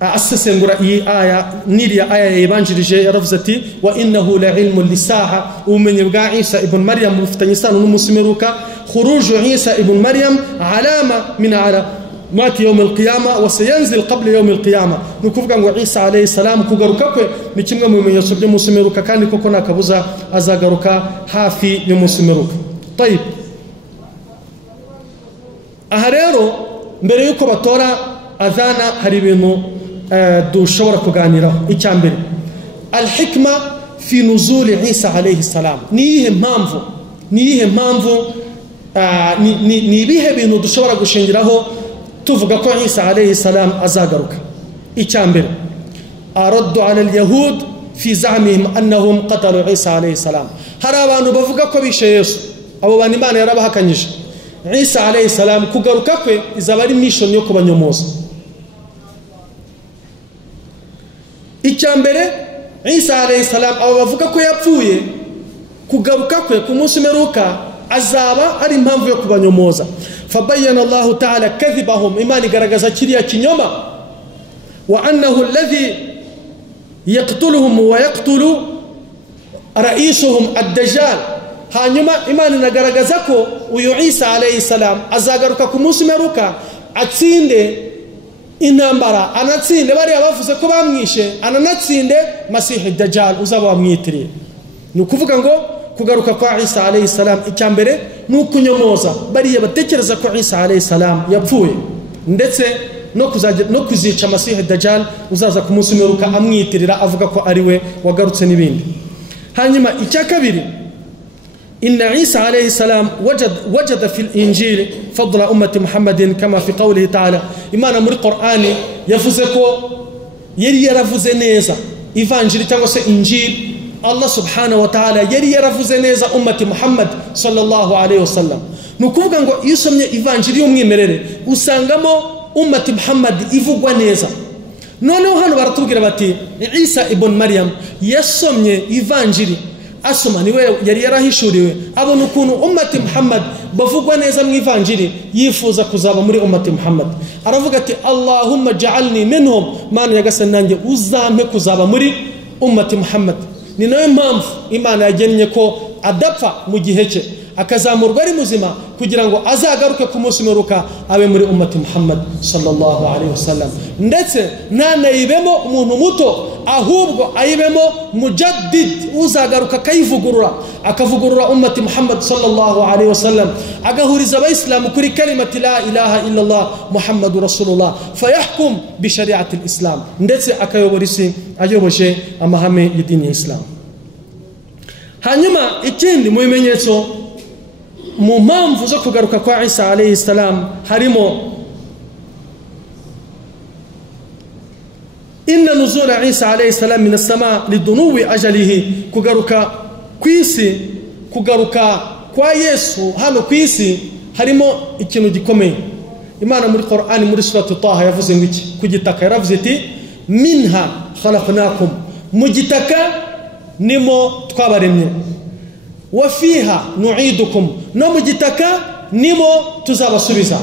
asesengura iyi aya n'iriya aya yabanjirije, yaravuze ati wa innahu la ilmun lisaa, ubumenyi bwa Isa ibn Maryam bufitanye isano n'umunsi w'imperuka. Khuruju Isa ibn Maryam alama min alamati yawm al-qiyamah wa sayanzil qabla yawm al-qiyamah, nukuvuga ngo Isa alayhi salam kugaruka kwe ni kimwe mu bimenyetso by'umunsi w'imperuka, kandi koko nakabuza azagaruka hafi y'umunsi w'imperuka. Tayib, aha rero mbere yuko batora adhana hari ibintu dushobora kuganiraho. Icya mbere, al-hikma fi nuzul Isa alayhi salam, niyihe mpamvu ni ibihe bintu dushobora gushingiraho tuvuga ko Isa alayhi salam azagaruka. Icya mbere, araddu ala al-yahud fi za'mihim annahum qatalu Isa alayhi salam, hari abantu bavuga ko bishe Yesu, abo bantu Imana yarabahakanyije. Isa alayhi salam kugaruka kwe izaba ari mission yo kubanyomoza. Icya mbere, Isa alayhi salam abo bavuga ko yapfuye, kugaruka kwe ku munsi w'imperuka azaba ari impamvu yo kubanyomoza. Fabayyana Allah ta'ala kadhibahum, Imana igaragaza kiriya kinyoma, wa annahu alladhi yaqtuluhum wa yaqtulu ra'isuhum ad-dajjal. Hanyuma Imana inagaragaza ko uyu Isa alayhi salam azagaruka ku munsi w'imperuka atsinde intambara anatsinde bariya bavuze ko bamwishe, ananatsinde Masihi Dajjal uzaba wamwitiriye. Ni ukuvuga ngo kugaruka kwa Isa alayhi salam icyambere nukunyomoza bariya batekereza ko Isa alayhi salam yapfuye, ndetse no kuzica Masihi Dajjal uzaza ku munsi w'imperuka amwitirira avuga ko ari we wagarutse n'ibindi. Hanyuma icya kabiri, inna Isa alayhi salam wajada fil injil fadla ummati Muhammadin kama fi qawlihi ta'ala. Imana muri Qur'ani yavuze ko yari yaravuze neza ivanjili cyangwa se injil. Allah subhanahu wa ta'ala yari yaravuze neza ummati Muhammad sallallahu alayhi wasallam. Nukuvuga ngo iyo usomye ivanjili y'umwimerere usangamo ummati Muhammad ivugwa neza. Noneho hano baratubwira bati Isa ibn Maryam yasomye ivanjili, asoma niwe yari yarahishuriwe, abona ukuntu ummati Muhammad bavugwa neza mu ivanjili, yifuza kuzaba muri ummati Muhammad. Aravuga ati Allahumma ja'alni minhum, Mana yagasani nanjye uzampe kuzaba muri ummati Muhammad. Ni nayo mpamvu Imana yagennye ko adapfa mu gihe cye, akazamurwa ari muzima kugira ngo azagaruke ku munsi w'imperuka abe muri ummati Muhammad sallallahu alaihi wasallam. Ndetse ntanayibemo umuntu muto, ahubwo ayibemo mujaddid uzagaruka akavugurura ummati Muhammad sallallahu alaihi wasallam, agahuriza abayisilamu kuri kalimati la ilaha illallah Muhammadu Rasulullah, fayahkum bi shari'ati al-Islam, ndetse akayobora isi ayoboje amahame y'idini ya Islam. Hanyuma ikindi mu bimenyetso mu mpamvu zo kugaruka kwa Isa alayhi salam harimo inna nuzula Isa alayhi salam min as-sama lidunuwi ajalihi, kugaruka kwisi, kugaruka kwa Yesu hano kwisi harimo ikintu gikomeye. Imana muri Qur'ani muri suratu Taha yavuze ngo iki ku gitaka, yaravuze iti minha khalaqnakum, mu gitaka nimo twabaremye, wa fiha nu'idukum, no mu gitaka nimo tuzabasubiza,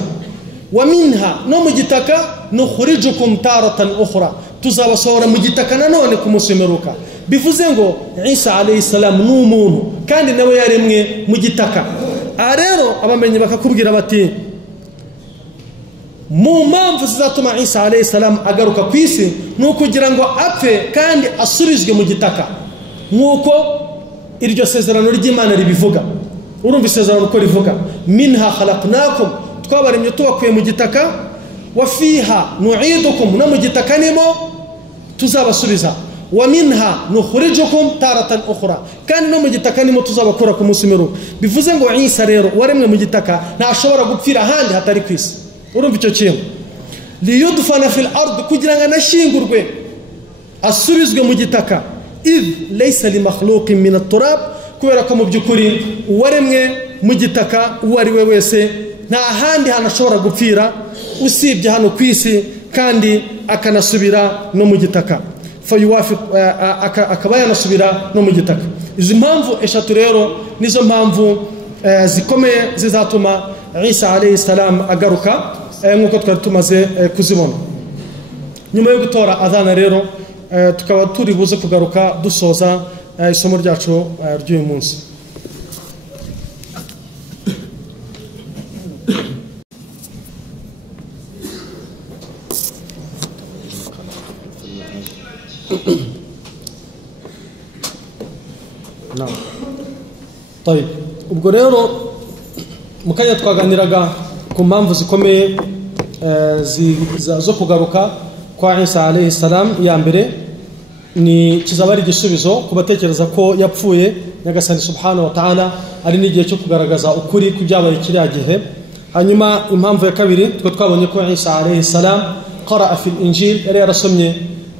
wa minha, no mu gitaka nukhrijukum taratan ukhra, tuzabasohora mu gitaka nanone ku munsi w'imperuka. Bivuze ngo Isa alayhi salam ni umuntu kandi nawe yaremwe mu gitaka. Aha rero abamenyi bakakubwira bati mu mpamvu zizatuma Isa alayhi salam agaruka ku isi ni ukugira ngo apfe kandi asubizwe mu gitaka, nk'uko iryo sezerano ry'Imana ribivuga. Urumva isezerano uko rivuga, minha khalaqnakum, twabaremye tubakuye mu gitaka, wa fiha nu'idukum, no mu gitaka nimo tuzabasubiza, wa minha nukhrijukum taratan ukhra, kandi no mu gitaka nimo tuzabakura ku munsi w'imperuka. Bivuze ngo Isa rero waremwe mu gitaka ntashobora gupfira ahandi hatari ku isi. Urumva icyo kintu, liyudfana fil ard, kugira ngo anashingurwe asubizwe mu gitaka, idh laysa li makhluqin min at-turab, kubera ko mu by'ukuri uwaremwe mu gitaka uwo ari we wese nta handi hanashobora gupfira usibye hano ku isi, kandi akanasubira no mu gitaka, akaba yanasubira no mu gitaka. Izi mpamvu eshatu rero nizo mpamvu zikomeye zizatuma Isa alayhi salam agaruka, nk'uko twari tumaze kuzibona. Nyuma yo gutora adhana rero tukaba turi buze kugaruka dusoza isomo ryacu ry'uyu munsi. طيب, ubwo rero mukanya twaganiraga ku mpamvu zikomeye zo kugaruka kwa Isa alayhi salam. Ya mbere ni kizaba ari igisubizo ku batekereza ko yapfuye. Nyagasani subhanahu wa ta'ala ari n'igihe cyo kugaragaza ukuri ku byabaye kiriya gihe. Hanyuma impamvu ya kabiri twe twabonye ko Isa alayhi salam qara'a fil injil, yari yarasomye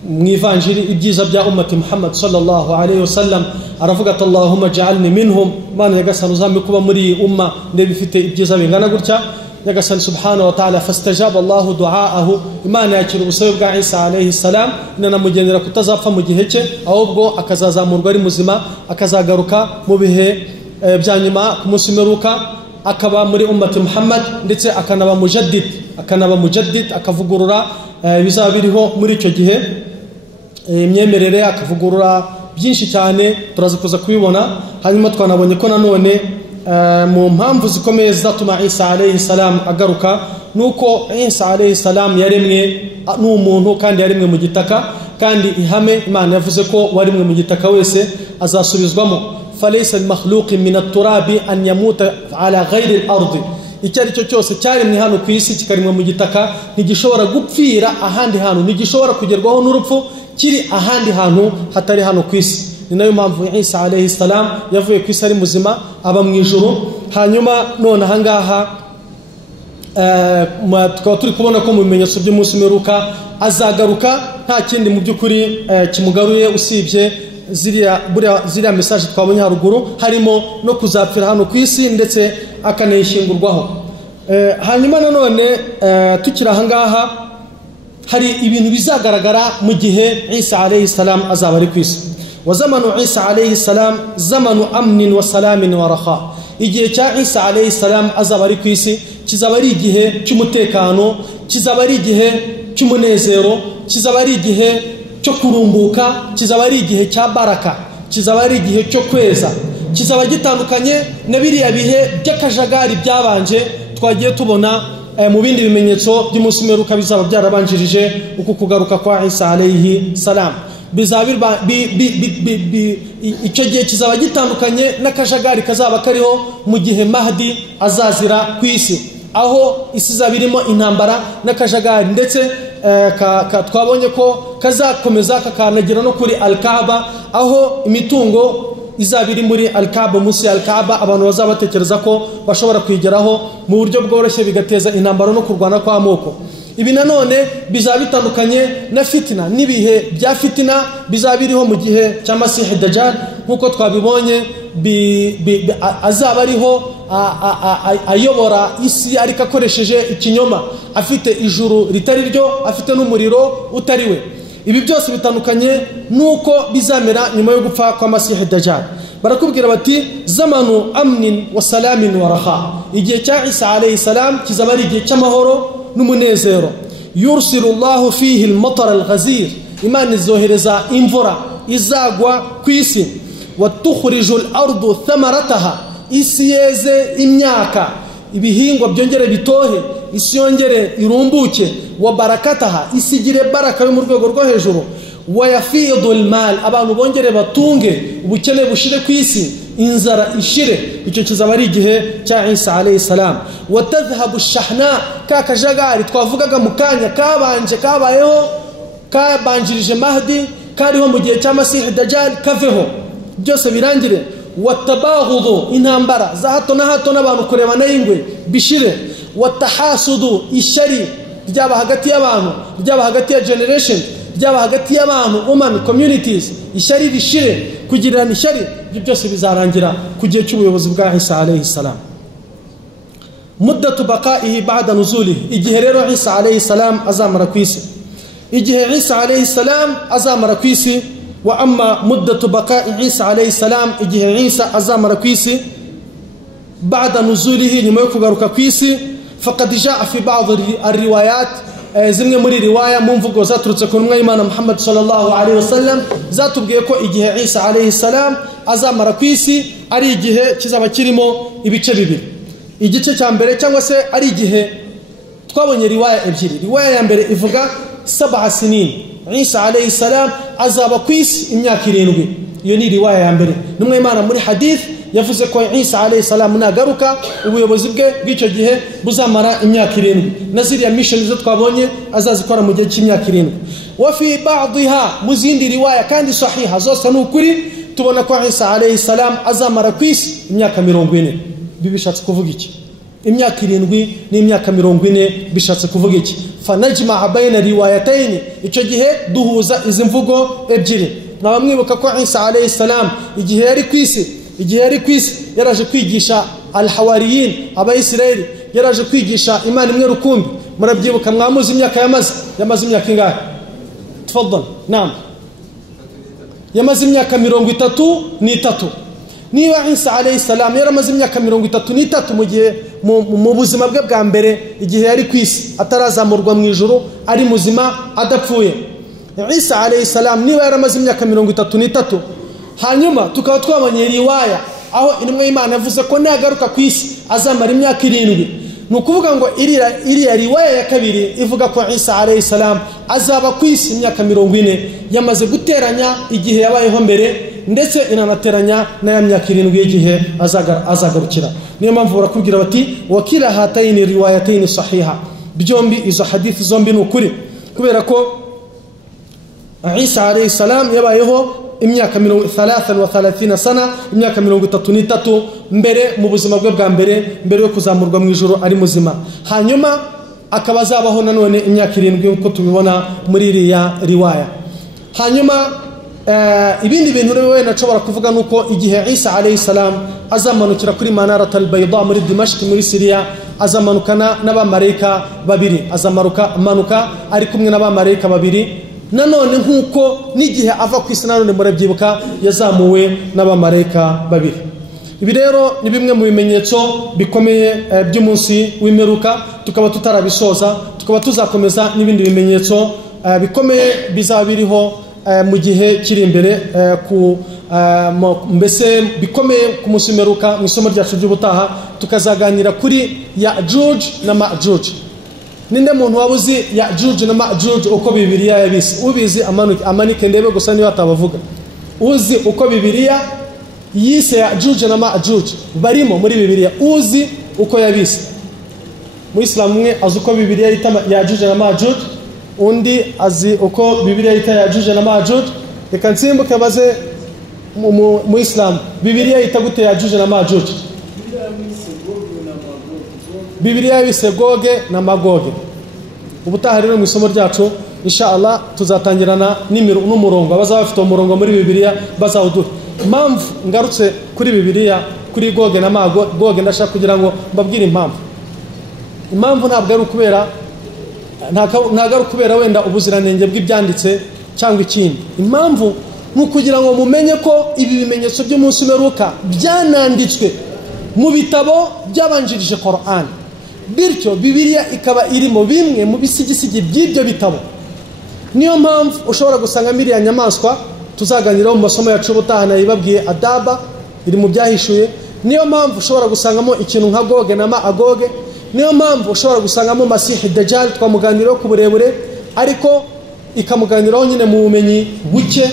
mu ivanjili ibyiza bya ummati Muhammad sallallahu alayhi wasallam, aravuga ati Allahumma ja'alni minhum, Mana Nyagasani uzampe kuba muri umma ndebe ifite ibyiza bingana gutya. Nyagasani subhanahu wa ta'ala fastajaba Allahu du'aahu, Imana yakira ubusabe bwa Isa alayhi salam, inanamugenera kutazapfa mu gihe cye, ahubwo akazazamurwa ari muzima, akazagaruka mu bihe bya nyuma ku munsi w'imperuka, akaba muri ummati Muhammad, ndetse akanaba mujaddid, akavugurura bizaba biriho muri icyo gihe, imyemerere, akavugurura byinshi cyane turaza kuza kubibona. Hanyuma twanabonye ko nanone mu mpamvu zikomeye zizatuma Isa alayhi salam agaruka nuko Isa alayhi salam yaremwe n'umuntu kandi yaremwe mu gitaka kandi ihame Imana yavuze ko warimwe mu gitaka wese azasubizwamo falaysa al-makhluqin min at-turabi an yamuta ala ghayri al-ardi icyari cyo cyose cyaremwe hano ku isi kikarimwe mu gitaka ntigishobora gupfira ahandi hantu ntigishobora kugerwaho n'urupfu kiri ahandi hantu hatari hano ku isi ni nayo mpamvu Isa alayhi salam yavuye ku isi ari muzima aba mu ijuru hanyuma none ahangaha tukaba turi kubona ko mu bimenyetso by'umunsi w'imperuka azagaruka nta kindi mu by'ukuri kimugaruye usibye ziriya message twabonye haruguru harimo no kuzapfira hano ku isi ndetse akanayishingurwaho hanyuma nanone tukira ahangaha hari ibintu bizagaragara mu gihe Isa alayhi salam azaba ari ku isi wa zamanu Isa alayhi salam zamanu amnin wa salamin wa raha igihe cya Isa alayhi salam azaba ari ku isi kizaba ari igihe cy'umutekano kizaba ari igihe cy'umunezero kizaba ari igihe cyo kurumbuka kizaba ari igihe cya baraka kizaba ari igihe cyo kweza kizaba gitandukanye na biriya bihe by'akajagari byabanje twagiye tubona mu bindi bimenyetso by'umunsi w'imperuka bizaba byarabanjirije uku kugaruka kwa Isa alayhi salam bizaba icyo gihe kizaba gitandukanye n'akajagari kazaba kariho mu gihe Mahdi azazira ku isi aho isi izaba irimo intambara n'akajagari ndetse twabonye ko kazakomeza kakanagira no kuri Al-Kaaba aho imitungo izaba iri muri Al-Kaaba munsi ya Al-Kaaba abantu bazaba batekereza ko bashobora kwigeraho mu buryo bworoshye bigateza intambara no kurwana kw'amoko ibi nanone bizaba bitandukanye na fitina n'ibihe bya fitina bizaba biriho mu gihe cya Masihi Dajjal nkuko twabibonye azaba ariho ayobora isi ariko akoresheje ikinyoma afite ijuru ritari ryo afite n'umuriro utari we ibi byose bitandukanye nuko bizamera nyuma yo gupfa kwa Masihi Dajjal barakubwira bati zamanu amnin wa salamin wa raha igihe cya Isa alayhi salam kizaba ari igihe cy'amahoro n'umunezero yursilu Allahu fihi al-matar al-ghazir Imana izohereza imvura izagwa ku isi watukhriju al-ardu thamarataha isi yeze imyaka ibihingwa byongere bitohe isi yongere irumbuke wa barakataha isi igire baraka yo mu rwego rwo hejuru wa yafidu al-mal abantu bongere batunge ubukene bushire ku isi inzara ishire icyo kizaba ari igihe cya Isa alayhi salam wa tadhhabu ash-shahna kakajagari twavugaga mu kanya kabayeho kabanjirije Mahdi kariho mu gihe cya Masihi Dajjal kaveho byose birangire watabaghudu intambara za hato na hato n'abantu kurebana y'ingwe bishire watahasudu ishari ryaba hagati y'abantu ryaba hagati ya generation ryaba hagati y'abantu communities ishari rishire kugirirana ishari ibyo byose bizarangira ku gihe cy'ubuyobozi bwa Isa alayhi salam muddatu baqaihi ba'da nuzulihi igihe rero Isa alayhi salam azamara ku isi igihe Isa alayhi salam azamara ku isi wa amma muddatu baqa'i Isa alayhi salam igihe Isa azamara ku isi ba'da nuzulihi nyuma yo kugaruka ku isi faqad jaa fi ba'd ar-riwayat zimwe muri riwaya mu mvugo zaturutse ku ntumwa y'Imana Muhammad sallallahu alayhi wasallam zatubwiye ko igihe Isa alayhi salam azamara ku isi ari igihe kizaba kirimo ibice bibiri igice cya mbere cyangwa se ari igihe twabonye riwaya ebyiri riwaya ya mbere ivuga 7 sinin Isa alayhi salam azaba ku isi imyaka 7 iyo ni riwaya ya mbere ntumwa y'Imana muri hadith yavuze ko Isa alayhi salam nagaruka ubuyobozi bwe bw'icyo gihe buzamara imyaka 7 na ziriya mission zo twabonye azazikora mu gihe cy'imyaka 7 wa fi ba'dha muzindi riwaya kandi sahiha zose n'ukuri tubona ko Isa alayhi salam azamara ku isi imyaka 40 bibishatse kuvuga iki imyaka 7 n'imyaka 40 bishatse kuvuga iki fanajma bayna riwayatayn icyo gihe duhuza izi mvugo ebyiri nabamwibuka ko Isa alayhi salam igihe yari ku isi yaraje kwigisha al-hawariyin abayisirayeli yaraje kwigisha Imana imwe rukumbi murabyibuka mwamuzi imyaka yamaze imyaka ingahe tfaddal naam yamaze imyaka 33 niba Isa alayhi salam yaramaze imyaka 33 mu gihe mu buzima bwe bwa mbere igihe yari ku isi atarazamurwa mu ijuru ari muzima adapfuye Isa alayhi salam niba yaramaze imyaka 33 hanyuma tukaba twabonye riwaya aho intumwa y'Imana yavuze ko nagaruka ku isi azamara imyaka 7 nukuvuga ngo iriya riwaya ya kabiri ivuga ko Isa alayhi salam azaba ku isi imyaka 40 yamaze guteranya igihe yabayeho mbere ndetse inanateranya na ya myaka 7 y'igihe azagarukira. Niyo mpamvu barakubwira bati wakila hataini riwayataini sahiha, byombi izo hadith zombi n'ukuri, kubera ko Isa alayhi salam yabayeho imyaka 33 sana, imyaka 33 mbere mu buzima bwe bwa mbere yo kuzamurwa mu ijuru ari muzima, hanyuma akaba azabaho nanone imyaka 7 uko tubibona muri iriya riwaya. Hanyuma ibindi bintu rero nashobora kuvuga nuko igihe Isa alayhi salam azamanukira kuri Manarat al-Bayda muri Dimashq muri Syria, azamanukana n'abamarayika babiri, azamanuka ari kumwe n'abamarayika babiri. Nanone nkuko n'igihe ava ku isi nanone murabyibuka yazamuwe n'abamarayika babiri. Ibi rero ni bimwe mu bimenyetso bikomeye by'umunsi w'imperuka, tukaba tutarabisoza, tukaba tuzakomeza n'ibindi bimenyetso bikomeye bizabiriho mu gihe kiri imbere mbese bikomeye ku munsi w'imperuka. Mu isomo ryacu ry'ubutaha tukazaganira kuri Ya'juj na Ma'juj. Ninde muntu wabuzi Ya'juj na Ma'juj uko Bibiliya yabise? Ubizi amanike ndebe gusa niba atabavuga. Uzi uko Bibiliya yise Ya'juj na Ma'juj barimo muri Bibiliya? Uzi uko yabise? Mu Islam mwe azi uko Bibiliya yita Ya'juj na Ma'juj, undi azi uko Bibiliya yita Ya'juj na Ma'juj. Reka nsimbuke baze mu Islam Bibiliya yita gute Ya'juj na Ma'juj? Bibiliya yise Goge na Magoge. Ubutaha rero mu isomo ryacu inshallah tuzatangirana n'umurongo, abazaba bafite umurongo muri Bibiliya bazawuduha. Impamvu ngarutse kuri Bibiliya kuri Goge na Magoge, ndashaka kugira ngo mbabwire impamvu ntabwo ari ukubera wenda ubuziranenge bw'ibyanditse cyangwa ikindi. Impamvu ni ukugira ngo mumenye ko ibi bimenyetso by'umunsi w'imperuka byananditswe mu bitabo byabanjirije Qur'an, bityo Bibiliya ikaba irimo bimwe mu bisigisigi by'ibyo bitabo. Niyo mpamvu ushobora gusanga miriya nyamaswa tuzaganiraho mu masomo yacu ubutaha nayibabwiye adaba iri mu byahishuye. Niyo mpamvu ushobora gusangamo ikintu nka Goge na Magoge. Niyo mpamvu ushobora gusangamo Masihi Dajjal twamuganiraho ku burebure, ariko ikamuganiraho nyine mu bumenyi buke,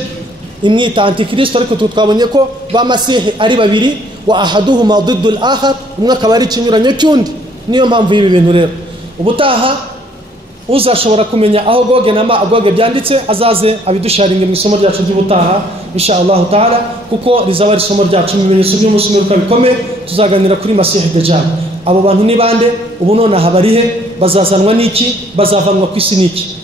imwita Antikristo, ariko twabonye ko ba Masihi ari babiri, wa ahaduhuma diddu al-akhar, umwe akaba ari ikinyuranyo cy'undi. Niyo mpamvu y'ibi bintu rero ubutaha uzashobora kumenya aho Goge na Magoge byanditse azaze abidusharinge mu isomo ryacu ry'ubutaha inshallah taala, kuko rizaba ari isomo ryacu mu bimenyetso by'umunsi w'imperuka bikomeye. Tuzaganira kuri Masihi Dajjal. Abo bantu ni bande? Ubu none habarihe? Bazazanwa n'iki? Bazavanwa ku isi n'iki?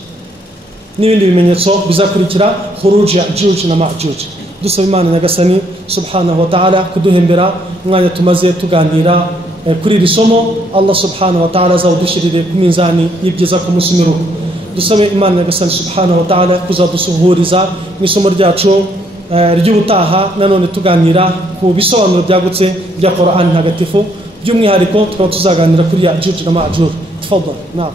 N'ibindi bimenyetso bizakurikira Khuruj Ya'juj na Ma'juj. Dusaba Imana Nyagasani subhanahu wa ta'ala kuduhembera umwanya tumaze tuganira kuri iri somo. Allah subhanahu wa ta'ala azawudushirire ku minzani y'ibyiza ku munsi w'imperuka. Dusabe Imana Nyagasani subhanahu wa ta'ala kuzadusuhuriza mu isomo ryacu ry'ubutaha, nanone tuganira ku bisobanuro byagutse bya Qur'an ntagatifu, by'umwihariko tukaba tuzaganira kuri Ya'juj na Ma'juj. Tafadhal. Naam.